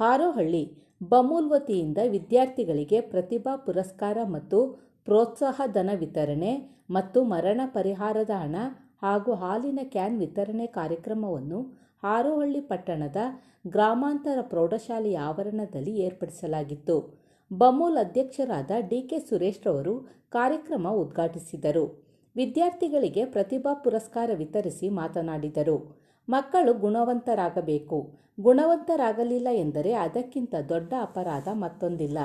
ಹಾರೋಹಳ್ಳಿ ಬಮೂಲ್ ವತಿಯಿಂದ ವಿದ್ಯಾರ್ಥಿಗಳಿಗೆ ಪ್ರತಿಭಾ ಪುರಸ್ಕಾರ ಮತ್ತು ಪ್ರೋತ್ಸಾಹ ಧನ ವಿತರಣೆ ಮತ್ತು ಮರಣ ಪರಿಹಾರದ ಹಣ ಹಾಗೂ ಹಾಲಿನ ಕ್ಯಾನ್ ವಿತರಣೆ ಕಾರ್ಯಕ್ರಮವನ್ನು ಹಾರೋಹಳ್ಳಿ ಪಟ್ಟಣದ ಗ್ರಾಮಾಂತರ ಪ್ರೌಢಶಾಲೆಯ ಆವರಣದಲ್ಲಿ ಏರ್ಪಡಿಸಲಾಗಿತ್ತು. ಬಮೂಲ್ ಅಧ್ಯಕ್ಷರಾದ ಡಿ.ಕೆ. ಸುರೇಶ್ ರವರು ಕಾರ್ಯಕ್ರಮ ಉದ್ಘಾಟಿಸಿದರು. ವಿದ್ಯಾರ್ಥಿಗಳಿಗೆ ಪ್ರತಿಭಾ ಪುರಸ್ಕಾರ ವಿತರಿಸಿ ಮಾತನಾಡಿದರು. ಮಕ್ಕಳು ಗುಣವಂತರಾಗಬೇಕು. ಗುಣವಂತರಾಗಲಿಲ್ಲ ಎಂದರೆ ಅದಕ್ಕಿಂತ ದೊಡ್ಡ ಅಪರಾಧ ಮತ್ತೊಂದಿಲ್ಲ.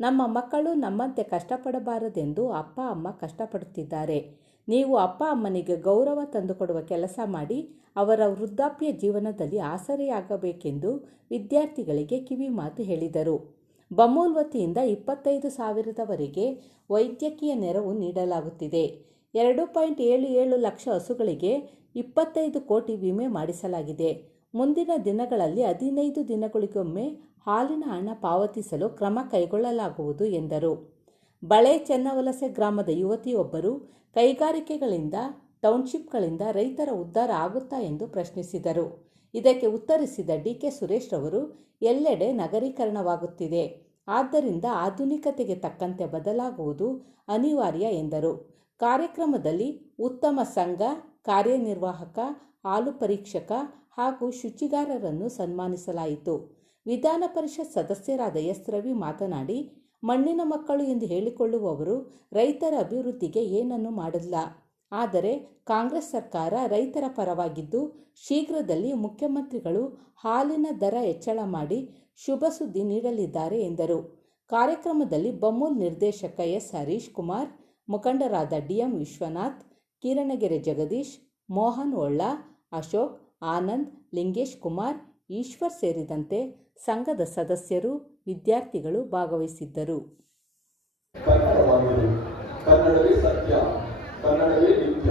ನಮ್ಮ ಮಕ್ಕಳು ನಮ್ಮಂತೆ ಕಷ್ಟಪಡಬಾರದೆಂದು ಅಪ್ಪ ಅಮ್ಮ ಕಷ್ಟಪಡುತ್ತಿದ್ದಾರೆ. ನೀವು ಅಪ್ಪ ಅಮ್ಮನಿಗೆ ಗೌರವ ತಂದುಕೊಡುವ ಕೆಲಸ ಮಾಡಿ ಅವರ ವೃದ್ಧಾಪ್ಯ ಜೀವನದಲ್ಲಿ ಆಸರೆಯಾಗಬೇಕೆಂದು ವಿದ್ಯಾರ್ಥಿಗಳಿಗೆ ಕಿವಿ ಮಾತು ಹೇಳಿದರು. ಬಮೂಲ್ ವತಿಯಿಂದ 25,000ವರೆಗೆ ವೈದ್ಯಕೀಯ ನೆರವು ನೀಡಲಾಗುತ್ತಿದೆ. 2.77 ಲಕ್ಷ ಹಸುಗಳಿಗೆ 25 ಕೋಟಿ ವಿಮೆ ಮಾಡಿಸಲಾಗಿದೆ. ಮುಂದಿನ ದಿನಗಳಲ್ಲಿ 15 ದಿನಗಳಿಗೊಮ್ಮೆ ಹಾಲಿನ ಹಣ ಪಾವತಿಸಲು ಕ್ರಮ ಕೈಗೊಳ್ಳಲಾಗುವುದು ಎಂದರು. ಬಳೆ ಚೆನ್ನವಲಸೆ ಗ್ರಾಮದ ಯುವತಿಯೊಬ್ಬರು ಕೈಗಾರಿಕೆಗಳಿಂದ ಟೌನ್ಶಿಪ್ಗಳಿಂದ ರೈತರ ಉದ್ಧಾರ ಆಗುತ್ತಾ ಎಂದು ಪ್ರಶ್ನಿಸಿದರು. ಇದಕ್ಕೆ ಉತ್ತರಿಸಿದ ಡಿ.ಕೆ. ಸುರೇಶ್ ರವರು ಎಲ್ಲೆಡೆ ನಗರೀಕರಣವಾಗುತ್ತಿದೆ. ಆದ್ದರಿಂದ ಆಧುನಿಕತೆಗೆ ತಕ್ಕಂತೆ ಬದಲಾಗುವುದು ಅನಿವಾರ್ಯ ಎಂದರು. ಕಾರ್ಯಕ್ರಮದಲ್ಲಿ ಉತ್ತಮ ಸಂಘ ಕಾರ್ಯನಿರ್ವಾಹಕ, ಹಾಲು ಪರೀಕ್ಷಕ ಹಾಗೂ ಶುಚಿಗಾರರನ್ನು ಸನ್ಮಾನಿಸಲಾಯಿತು. ವಿಧಾನ ಪರಿಷತ್ ಸದಸ್ಯರಾದ ಎಸ್. ರವಿ ಮಾತನಾಡಿ, ಮಣ್ಣಿನ ಮಕ್ಕಳು ಎಂದು ಹೇಳಿಕೊಳ್ಳುವವರು ರೈತರ ಅಭಿವೃದ್ಧಿಗೆ ಏನನ್ನೂ ಮಾಡಿಲ್ಲ. ಆದರೆ ಕಾಂಗ್ರೆಸ್ ಸರ್ಕಾರ ರೈತರ ಪರವಾಗಿದ್ದು ಶೀಘ್ರದಲ್ಲಿ ಮುಖ್ಯಮಂತ್ರಿಗಳು ಹಾಲಿನ ದರ ಹೆಚ್ಚಳ ಮಾಡಿ ಶುಭ ಸುದ್ದಿ ನೀಡಲಿದ್ದಾರೆ ಎಂದರು. ಕಾರ್ಯಕ್ರಮದಲ್ಲಿ ಬಮೂಲ್ ನಿರ್ದೇಶಕ ಎಸ್. ಹರೀಶ್ ಕುಮಾರ್, ಮುಖಂಡರಾದ ಡಿ.ಎಂ. ವಿಶ್ವನಾಥ್, ಕಿರಣಗೆರೆ ಜಗದೀಶ್, ಮೋಹನ್ ಒಳ್ಳ, ಅಶೋಕ್, ಆನಂದ್, ಲಿಂಗೇಶ್ ಕುಮಾರ್, ಈಶ್ವರ್ ಸೇರಿದಂತೆ ಸಂಘದ ಸದಸ್ಯರು, ವಿದ್ಯಾರ್ಥಿಗಳು ಭಾಗವಹಿಸಿದ್ದರು. ಕನ್ನಡವೇ ಸತ್ಯ, ಕನ್ನಡವೇ ನಿತ್ಯ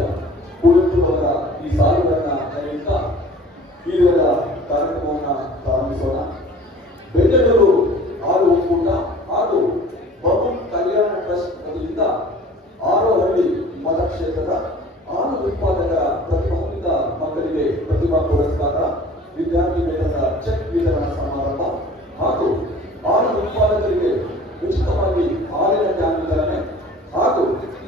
ಕುರಿತು ಅವರ ಈ ಸಾಲುಗಳನ್ನ ಹೇಳುತ್ತಾ ಈ ಕಾರ್ಯಕ್ರಮವನ್ನು ಪ್ರಾರಂಭಿಸೋಣ. ಬೆಂಗಳೂರು ಹಾಲು ಒಕ್ಕೂಟ ಹಾಗೂ ಬಮೂಲ್ ಕಲ್ಯಾಣ ಟ್ರಸ್ಟ್ ವತಿಯಿಂದ ಹಾರೋಹಳ್ಳಿ ಮತಕ್ಷೇತ್ರದ ಹಾಲು ಉತ್ಪಾದಕರ ಪ್ರತಿಭಾನ್ವಿತ ಮಕ್ಕಳಿಗೆ ಪ್ರತಿಭಾ ಪುರಸ್ಕಾರ, ವಿದ್ಯಾರ್ಥಿ ವೇತನದ ಚೆಕ್ ವಿತರಣಾ ಸಮಾರಂಭ ಹಾಗೂ ಹಾಲು ಉತ್ಪಾದಕರಿಗೆ ಉಚಿತವಾಗಿ ಹಾಲಿನ ಕ್ಯಾನ್ ವಿತರಣೆ ಹಾಗೂ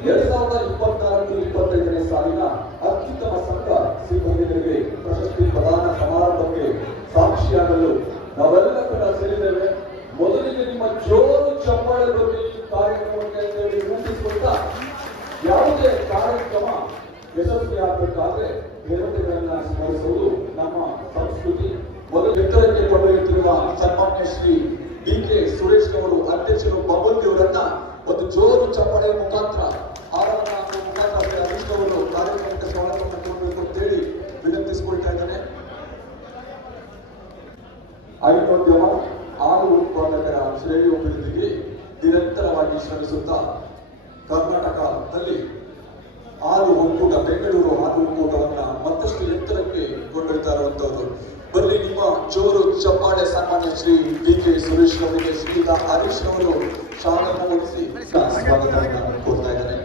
2024-25ನೇ ಸಾಲಿನ ಅತ್ಯುತ್ತಮ ಸಂಘ ಸಿಬ್ಬಂದಿಗಳಿಗೆ ಪ್ರಶಸ್ತಿ ಪ್ರದಾನ ಸಮಾರಂಭಕ್ಕೆ ಸಾಕ್ಷಿಯಾಗಲು ನಾವೆಲ್ಲ ಕೂಡ ಸೇರಿದ್ದೇವೆ. ಮೊದಲಿಗೆ ನಿಮ್ಮ ಜೋರು ಚಪ್ಪಾಳೆ ಬಗ್ಗೆ ಕಾರ್ಯಕ್ರಮಕ್ಕೆ ರೂಪಿಸಿಕೊಳ್ತಾ ಯಾವುದೇ ಕಾರ್ಯಕ್ರಮ ಯಶಸ್ವಿಯಾಗಬೇಕಾದ್ರೆ ದೇವತೆಗಳನ್ನ ಸ್ಮರಿಸುವುದು ನಮ್ಮ ಸಂಸ್ಕೃತಿ. ಮೊದಲು ಎತ್ತರಕ್ಕೆ ಕೊಂಡೊಯ್ಯುತ್ತಿರುವ ಸನ್ಮಾನ್ಯ ಶ್ರೀ ಡಿ.ಕೆ. ಸುರೇಶ್ ಅವರು ಅಧ್ಯಕ್ಷರು ಬಮೂಲ್ ಅವರನ್ನ ಒಂದು ಜೋರು ಚಪ್ಪಾಳೆಯ ಮುಖಾಂತರ ಹರೀಶ್ ಅವರು ಕಾರ್ಯಕ್ರಮಕ್ಕೆ ಸ್ವಾಗತ ಮಾಡಬೇಕು ಅಂತೇಳಿ ವಿನಂತಿಸಿಕೊಳ್ತಾ ಇದ್ದಾರೆ. ಹೈನೋದ್ಯಮ ಹಾಲು ಉತ್ಪಾದಕರ ಶ್ರೇಯೋಭಿವೃದ್ಧಿಗೆ ನಿರಂತರವಾಗಿ ಶ್ರಮಿಸುತ್ತಾ ಕರ್ನಾಟಕದಲ್ಲಿ ಹಾಲು ಒಕ್ಕೂಟ, ಬೆಂಗಳೂರು ಹಾಲು ಒಕ್ಕೂಟವನ್ನ ಮತ್ತಷ್ಟು ಎತ್ತರಕ್ಕೆ ಕೊಂಡೊಯ್ತಾ ಇರುವಂತದ್ದು. ಬರಲಿ ನಿಮ್ಮ ಜೋರು ಚಪ್ಪಾಳೆ ಸನ್ಮಾನ್ಯ ಶ್ರೀ ಡಿ.ಕೆ. ಸುರೇಶ್ ಅವರಿಗೆ ಶ್ರೀಯುತ ಹರೀಶ್ ಅವರು ಶಾಲನ್ನು ಹೊರಿಸಿ ಸ್ವಾಗತವನ್ನು ಕೋರ್ತಾ ಇದ್ದಾರೆ.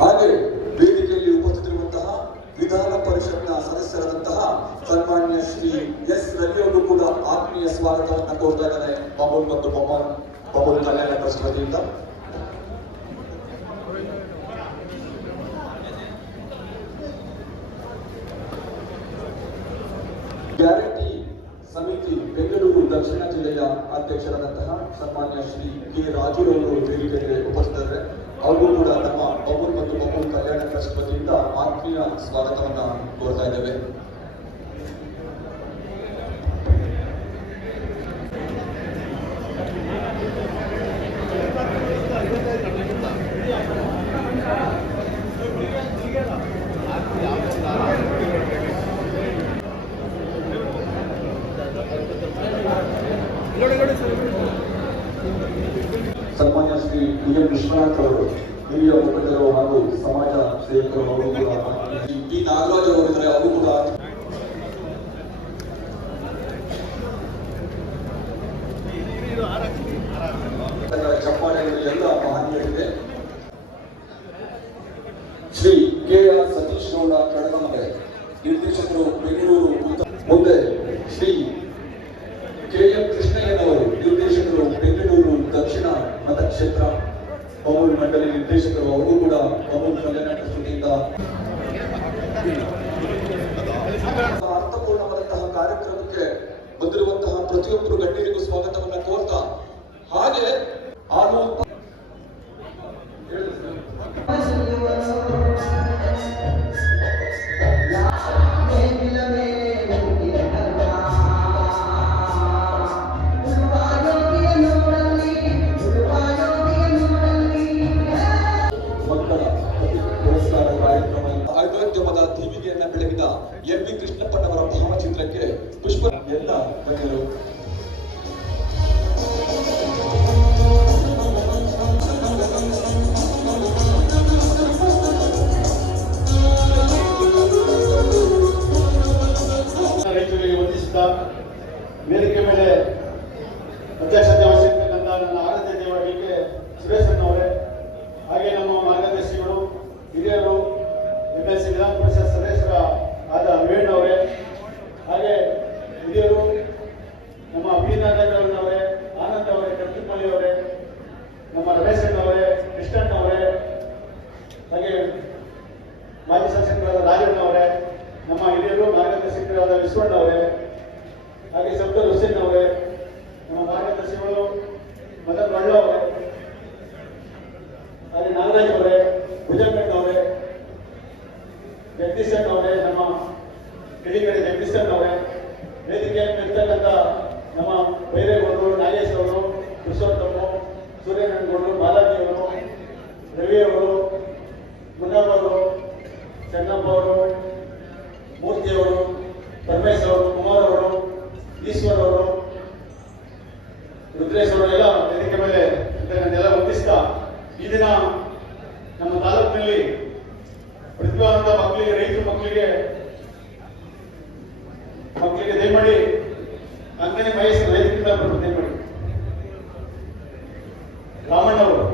ಹಾಗೆ ವೇದಿಕೆಯಲ್ಲಿ ಉಪಸ್ಥಿತರಿರುವಂತಹ ವಿಧಾನ ಪರಿಷತ್ನ ಸದಸ್ಯರಾದಂತಹ ಸನ್ಮಾನ್ಯ ಶ್ರೀ ಎಸ್. ರವಿ ಅವರು ಕೂಡ ಆತ್ಮೀಯ ಸ್ವಾಗತವನ್ನು ಕೋರ್ತಾ ಇದ್ದಾರೆ ಬಮೂಲ್ ಮತ್ತು ಬಮೂಲ್ ಕಲ್ಯಾಣ ಟ್ರಸ್ಟ್ ವತಿಯಿಂದ. ಗ್ಯಾರಂಟಿ ಸಮಿತಿ ಬೆಂಗಳೂರು ದಕ್ಷಿಣ ಜಿಲ್ಲೆಯ ಅಧ್ಯಕ್ಷರಾದಂತಹ ಸನ್ಮಾನ್ಯ ಶ್ರೀ ಕೆ. ರಾಜುರವರು ವೇದಿಕೆಗೆ ಉಪಸ್ಥಿತರಿದ್ದಾರೆ. ಅವರು ಕೂಡ ನಮ್ಮ ಬಮೂಲ್ ಮತ್ತು ಬಮೂಲ್ ಕಲ್ಯಾಣ ಟ್ರಸ್ಟ್ ವತಿಯಿಂದ ಆತ್ಮೀಯ ಸ್ವಾಗತವನ್ನ ಕೋರ್ತಾ ಇದ್ದೇವೆ. ಸನ್ಮಾನ್ಯ ಶ್ರೀ ಡಿ.ಎಂ. ವಿಶ್ವನಾಥ್ ಅವರು ಹಿರಿಯ ಮುಖಂಡರು ಹಾಗೂ ಸಮಾಜ ಸೇವಕರು ಅವರು ಕೂಡ ಡಿ. ನಾಗರಾಜ್ ಅವರಿದ್ದಾರೆ. ಅವರು ಕೂಡ ಚಪ್ಪಾಳೆಗಳು ಎಲ್ಲ ಮಹನೀಯರಿದೆ. ಶ್ರೀ ಕೆ. ಆರ್. ಸತೀಶ್ ಗೌಡ ಕಡಗಮಲೆ ನಿರ್ದೇಶಕರು, ಬೆಂಗಳೂರು ಬಂದಿರುವಂತಹ ಪ್ರತಿಯೊಬ್ಬರು ಗಣ್ಯರಿಗೂ ಸ್ವಾಗತವನ್ನ ಕೋರ್ತಾ ಹಾಗೆ ಆನೂರ್ ಆಯುಧೋದ್ಯಮದ ದೀವಿಗೆಯನ್ನ ಬೆಳಗಿದ ಎಂ.ವಿ. ಕೃಷ್ಣಪ್ಪನವರ ಭಾವಚಿತ್ರಕ್ಕೆ ಪುಷ್ಪ ಎಲ್ಲ ಗಣ್ಯರು ರೈತರಿಗೆ ವಂದಿಸುತ್ತಾ ವೇದಿಕೆ ಮೇಲೆ ಅಧ್ಯಕ್ಷತೆ ವಹಿಸಿರ್ತಕ್ಕಂಥ ನನ್ನ ಆರಾಧ್ಯ ದೇವ ಡಿ.ಕೆ. ಸುರೇಶಣ್ಣವರೇ, ಹಾಗೆ ನಮ್ಮ ಮಾರ್ಗದರ್ಶಿಗಳು ಹಿರಿಯರು MLC ವಿಧಾನ ಪರಿಷತ್ ಸದಸ್ಯರ ಆದ ವೇಣವರೇ, ಹಾಗೆ ಹಿರಿಯರು ನಮ್ಮ ಬೀನಾಥಣ್ಣವರೇ, ಆನಂದ್ ಅವರೇ, ಕರ್ತಿಪಳ್ಳಿ ಅವರೇ, ನಮ್ಮ ರಮೇಶ್ ಅಣ್ಣವರೇ, ಕೃಷ್ಣಣ್ಣವರೇ, ಹಾಗೆ ಮಾಜಿ ಶಾಸಕರಾದ ರಾಜಣ್ಣವರೇ, ನಮ್ಮ ಹಿರಿಯರು ಮಾರ್ಗದರ್ಶಕರಾದ ವಿಶ್ವಣ್ಣವರೇ, ಹಾಗೆ ಸಫ್ದರ್ ಹುಸೇನ್ ಅವರೇ, ನಮ್ಮ ಮಾರ್ಗದರ್ಶಿಗಳು ಮದನ್ ಮಳ್ಳ ಅವರೇ, ಹಾಗೆ ನಾಗರಾಜ್ ಅವರೇ, ಭುಜಂಗಣ್ಣವರೇ, ಜಗದೀಶನ್ ಅವರೇ, ನಮ್ಮ ಕಿಡಿಗಡೆ ಜಗದೀಶನ್ ಅವರೇ, ವೇದಿಕೆಯಲ್ಲಿ ಇರ್ತಕ್ಕಂಥ ನಮ್ಮ ಬೈರೇಗೌಡರು, ನಾಗೇಶ್ ಅವರು, ಪುರುಷೋತ್ತಮ, ಸೂರ್ಯನಗೌಡರು, ಬಾಲಾಜಿ ಅವರು, ರವಿ ಅವರು, ಮುನ್ನಪ್ಪ ಅವರು, ಚೆನ್ನಪ್ಪ ಅವರು, ಮೂರ್ತಿ ಅವರು, ಪರಮೇಶ್ ಅವರು, ಕುಮಾರ್ ಅವರು, ಈಶ್ವರ್ ಅವರು, ರುದ್ರೇಶ್ ಅವರು ಎಲ್ಲ ವೇದಿಕೆ ಮೇಲೆ ನನ್ನೆಲ್ಲ ವಂದಿಸ್ತಾ ಈ ದಿನ ನಮ್ಮ ತಾಲೂಕಿನಲ್ಲಿ ಪ್ರತಿಭಾವಂತ ಮಕ್ಕಳಿಗೆ, ರೈತರ ಮಕ್ಕಳಿಗೆ ದಯಮಾಡಿ ಅಂಕನೇ ಮಹೇಶ್ ರೈತರಿಂದ ದಯಮಾಡಿ ರಾಮಣ್ಣವರು,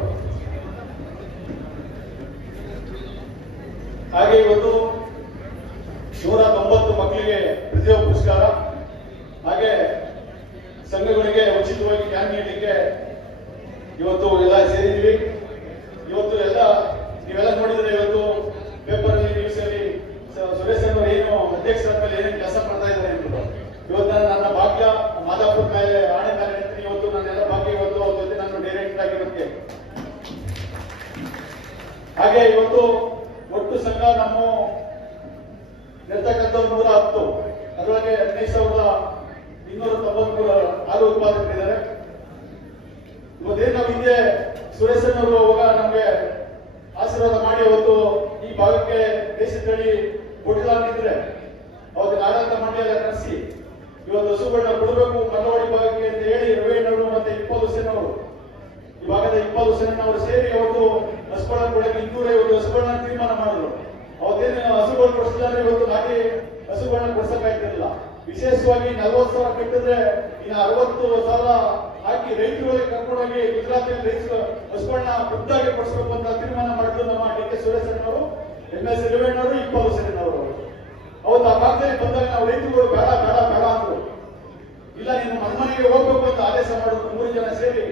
ಹಾಗೆ ಇವತ್ತು 190 ಮಕ್ಕಳಿಗೆ ಪ್ರತಿಭಾ ಪುರಸ್ಕಾರ, ಹಾಗೆ ಸಂಘಗಳಿಗೆ ಉಚಿತವಾಗಿ ಕ್ಯಾನ್ ನೀಡಲಿಕ್ಕೆ ಇವತ್ತು ಎಲ್ಲ ಸೇರಿದ್ವಿ. ಇವತ್ತು ಎಲ್ಲ ನೀವೆಲ್ಲ ನೋಡಿದ್ರೆ ಇವತ್ತು ಪೇಪರ್ ಅಲ್ಲಿ, ನ್ಯೂಸ್ ಅಲ್ಲಿ ಸುರೇಶ್ ಅವರು ಏನು ಅಧ್ಯಕ್ಷರ ಮೇಲೆ ಏನೇನು ಕೆಲಸ ಮಾಡ್ತಾ ಇದ್ದಾರೆ ಅಂತ. ಇವತ್ತು ನನ್ನ ಭಾಗ್ಯ ಮಾದಾಪುರ ಮೇಲೆ ಆಣೆ ಮೇಲೆ ಹೇಳ್ತೀನಿ. ಇವತ್ತು ನನ್ನೆಲ್ಲ ಭಾಗ್ಯ ಇವತ್ತು ಅವ್ರ ಜೊತೆ ನಾನು ಡೈರೆಕ್ಟರ್ ಆಗಿರೋದಕ್ಕೆ. ಹಾಗೆ ಇವತ್ತು ಒಟ್ಟು ಸಂಘ ನಮ್ಮ ಇರ್ತಕ್ಕಂಥ 110, ಅದರೊಳಗೆ 15,293 ಹಾಲು ಉತ್ಪಾದಕರಿದ್ದಾರೆ. ಇವತ್ತೇನು ನಾವು ಹಿಂದೆ ಸುರೇಶನ್ ಅವರು ಅವಾಗ ನಮಗೆ ಆಶೀರ್ವಾದ ಮಾಡಿ ಅವತ್ತು ಈ ಭಾಗಕ್ಕೆ ದೇಶದಲ್ಲಿ ಕೊಟ್ಟಿಲ್ಲ ಅಂತಿದ್ರೆ ಅವತ್ತು ಆಡಳಿತ ಮಂಡಳಿ ಕರೆಸಿ ಇವತ್ತು ಹಸುಗಳನ್ನ ಕೊಡಬೇಕು ಮಲ್ಲವಾಡಿ ಭಾಗಕ್ಕೆ ಅಂತ ಹೇಳಿ ರವೀಣ್ಣವರು ಮತ್ತೆ ಇಕ್ಬಾಲ್ ಹುಸೇನ್ ಅವರು, ಈ ಭಾಗದ ಇಕ್ಬಾಲ್ ಹುಸೇನ್ ಅವರು ಸೇರಿ ಅವತ್ತು ಹಸುಗಳನ್ನ ಕೊಡಕ್ಕೆ 250 ಹಸುಗಳನ್ನ ತೀರ್ಮಾನ ಮಾಡಿದ್ರು. ಅವತ್ತೇನು ಹಸುಗಳು ಕೊಡಿಸಿದ್ರೆ ಇವತ್ತು ನಾಟಿ ಹಸುಗಳನ್ನ ಕೊಡ್ಸಕ್ಕಾಗ್ತಿರಲಿಲ್ಲ. ವಿಶೇಷವಾಗಿ 40,000 ಕಟ್ಟಿದ್ರೆ ಇನ್ನು 60,000 ಹಾಕಿ ರೈತರುಗಳಿಗೆ ಕರ್ಕೊಂಡೋಗಿ ಗುಜರಾತಿನ ರೈತರು ಹಸುಗಳನ್ನ ಖುದ್ದಾಗಿ ಕೊಡಿಸ್ಬೇಕು ಅಂತ ತೀರ್ಮಾನ ಮಾಡಿದ್ರು ನಮ್ಮ ಡಿ.ಕೆ. ಸುರೇಶಣ್ಣವರು, MS ರೇವಣ್ಣವರು, ಇಕ್ಬಾಲ್ ಹುಸೇನ್ ಅವರು. ಅವತ್ತು ಆ ಭಾಗದಲ್ಲಿ ಬಂದಾಗ ನಾವು ರೈತರುಗಳು ಬೇಡ ಬೇಡ ಬೇಡ ಅಂದ್ರು. ಇಲ್ಲ, ನೀನು ಮನ್ಮನೆಗೆ ಹೋಗ್ಬೇಕು ಅಂತ ಆದೇಶ ಮಾಡಿದ್ರು. 3 ಜನ ಸೇರಿ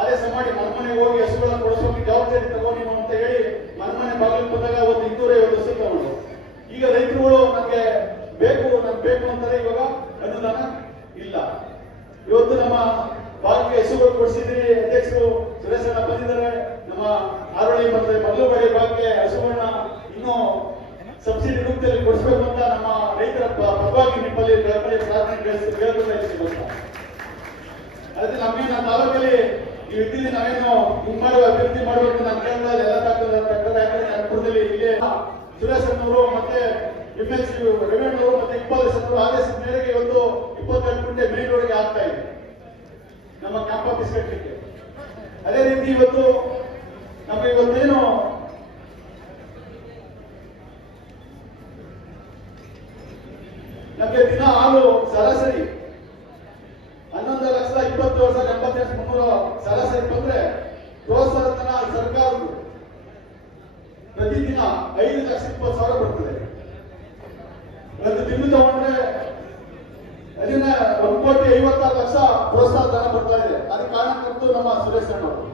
ಆದೇಶ ಮಾಡಿ ಮನ್ಮನೆಗೆ ಹೋಗಿ ಹಸುಗಳನ್ನ ಕೊಡಿಸೋಕೆ ಜವಾಬ್ದಾರಿ ತಗೋ ನೀವು ಅಂತ ಹೇಳಿ ಮನ್ಮನೆ ಬಾಗಿಲು ಬಂದಾಗ ಅವತ್ತು 250 ಹಸು ತಗೊಂಡು. ಈಗ ರೈತರುಗಳು ನನ್ಗೆ ಬೇಕು ಅಂತಾರೆ. ಇವಾಗ ಅನುದಾನ ಇಲ್ಲ. ಇವತ್ತು ನಮ್ಮ ಭಾಗಕ್ಕೆ ಹಸುಗಳು ಕೊಡಿಸಿದ್ರಿ, ಅಧ್ಯಕ್ಷರು ಸುರೇಶಣ್ಣ ಬಂದಿದ್ದಾರೆ. ನಮ್ಮ ಆರೋಳಿ ಮತ್ತೆ ಮಲ್ಲುಬಾಡಿ ಭಾಗಕ್ಕೆ ಹಸುಗಳನ್ನ ಇನ್ನೂ ಸಬ್ಸಿಡಿ ರೂಪದಲ್ಲಿ ಕೊಡಿಸ್ಬೇಕು ಅಂತ ನಮ್ಮ ರೈತರ ಪರವಾಗಿ ನಿಮ್ಮಲ್ಲಿ ಪ್ರಾರ್ಥನೆ ಕೇಳ್ಕೊಳ್ತಾ. ಅದೇ ನಮ್ಮೇನು ನಮ್ಮ ತಾಲೂಕಲ್ಲಿ ನೀವು ಇದ್ದೀನಿ, ನಾವೇನು ಹಿಂಗ್ ಮಾಡುವ ಅಭಿವೃದ್ಧಿ ಮಾಡಬೇಕು ನಾನು ಕೇಳ್ತಾ ಎಲ್ಲ ತಕ್ಕದ ಅನುಕೂಲದಲ್ಲಿ ಇಲ್ಲಿ ಸುರೇಶಣ್ಣವರು ಮತ್ತೆ MLC ರೇವಣ್ಣವರು ಮತ್ತೆ ಇಕ್ಬಾಲ್ ಹುಸೇನ್ ಅವರು ಆದೇಶದ ಮೇರೆಗೆ ಇವತ್ತು 22 ಗುಂಟೆ ಮೇನ್ ರೋಡ್ಗೆ ಆಗ್ತಾ ಇದೆ ನಮ್ಮ ಕ್ಯಾಂಪ್ ಆಫೀಸ್ ಕಟ್ಟಲಿಕ್ಕೆ. ಅದೇ ರೀತಿ ಇವತ್ತು ನಮಗೆ ಇವತ್ತೇನು ನಮಗೆ ದಿನ ಹಾಲು ಸರಾಸರಿ 11,20,80,300 ಸರಾಸರಿ ಬಂದ್ರೆ ಪ್ರೋತ್ಸಾಹನ ಸರ್ಕಾರ ಪ್ರತಿದಿನ 5,20,000 ಬರ್ತದೆ. ಒಂದು ತಿಂಗಳು ತಗೊಂಡ್ರೆ ಅದನ್ನ 1,50,00,000 ಪ್ರೋತ್ಸಾಹ ಧನ ಬರ್ತಾ ಇದೆ. ಅದಕ್ಕೆ ಕಾರಣಕ್ಕಂತೂ ನಮ್ಮ ಸುರೇಶ್ ಅಣ್ಣವರು.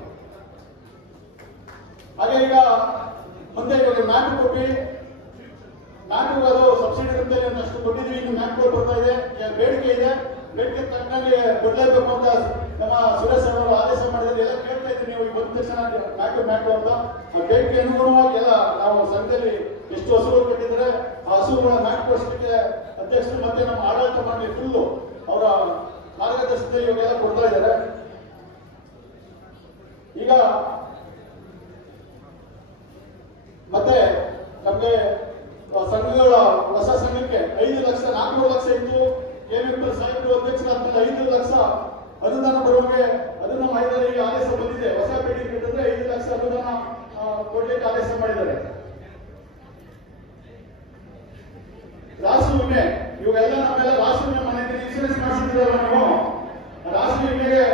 ಹಾಗೆ ಈಗ ಮುಂದೆ ಇವಾಗ ನಾಟು ಕೊಟ್ಟಿ ನಾಟು ಅದು ಸಬ್ಸಿಡಿ ರೂಪದಲ್ಲಿ ಒಂದಷ್ಟು ಕೊಟ್ಟಿದ್ವಿ. ಇನ್ನು ನಾಟುಗಳು ಬರ್ತಾ ಇದೆ, ಬೇಡಿಕೆ ಇದೆ. ಬೇಡಿಕೆ ತಕ್ಕಂಗೆ ಕೊಡಲೇಬೇಕು ಅಂತ ನಮ್ಮ ಸುರೇಶ್ ಅವರು ಆದೇಶ ಮಾಡಿದ್ರೆ ಎಲ್ಲ ಕೇಳ್ತಾ ಇದ್ದೀನಿ. ನೀವು ಬಂದ ತಕ್ಷಣ ಮ್ಯಾಟು ಅಂತ ಆ ಬೇಡಿಕೆ ಅನುಗುಣವಾಗಿ ಎಲ್ಲ ನಾವು ಸಂಘದಲ್ಲಿ ಎಷ್ಟು ಹಸುಗಳು ಕಟ್ಟಿದ್ರೆ ಆ ಹಸುಗಳನ್ನ ಮ್ಯಾಟ್ ಕೊಡಿಸಲಿಕ್ಕೆ ಅಧ್ಯಕ್ಷರು ಮತ್ತೆ ನಮ್ಮ ಆಡಳಿತ ಮಂಡಳಿ ಫುಲ್ಲು ಅವರ ಮಾರ್ಗದರ್ಶನದಲ್ಲಿ ಇವಾಗೆಲ್ಲ ಕೊಡ್ತಾ ಇದ್ದಾರೆ. ಈಗ ಮತ್ತೆ ನಮಗೆ ಸಂಘಗಳ ಹೊಸ ಸಂಘಕ್ಕೆ 5 ಲಕ್ಷ 4 ಲಕ್ಷ ಇತ್ತು. KVPL ಸಾಹೇಬರು ಅಧ್ಯಕ್ಷರಾದ್ಮೇಲೆ 5 ಲಕ್ಷ ಅನುದಾನ ಬರುವಂಗೆ ಅದನ್ನ ಮಾಡಿದರೆ ಈಗ ಆದೇಶ ಬಂದಿದೆ. ಹೊಸ ಬಿಲ್ಡಿಂಗ್ ಕಟ್ಟಿದ್ರೆ 5 ಲಕ್ಷ ಅನುದಾನ ಕೊಡ್ಲಿಕ್ಕೆ ಆದೇಶ ಮಾಡಿದ್ದಾರೆ. ರಾಶಿ ವಿಮೆ ಇವೆಲ್ಲ ನಮ್ಮೆಲ್ಲ ರಾಶಿ ವಿಮೆ ಮನೆಯಲ್ಲಿ ಇನ್ಶೂರೆನ್ಸ್ ಮಾಡಿಸಿದ್ರಲ್ಲ ನೀವು. ರಾಶಿ ವಿಮೆಗೆ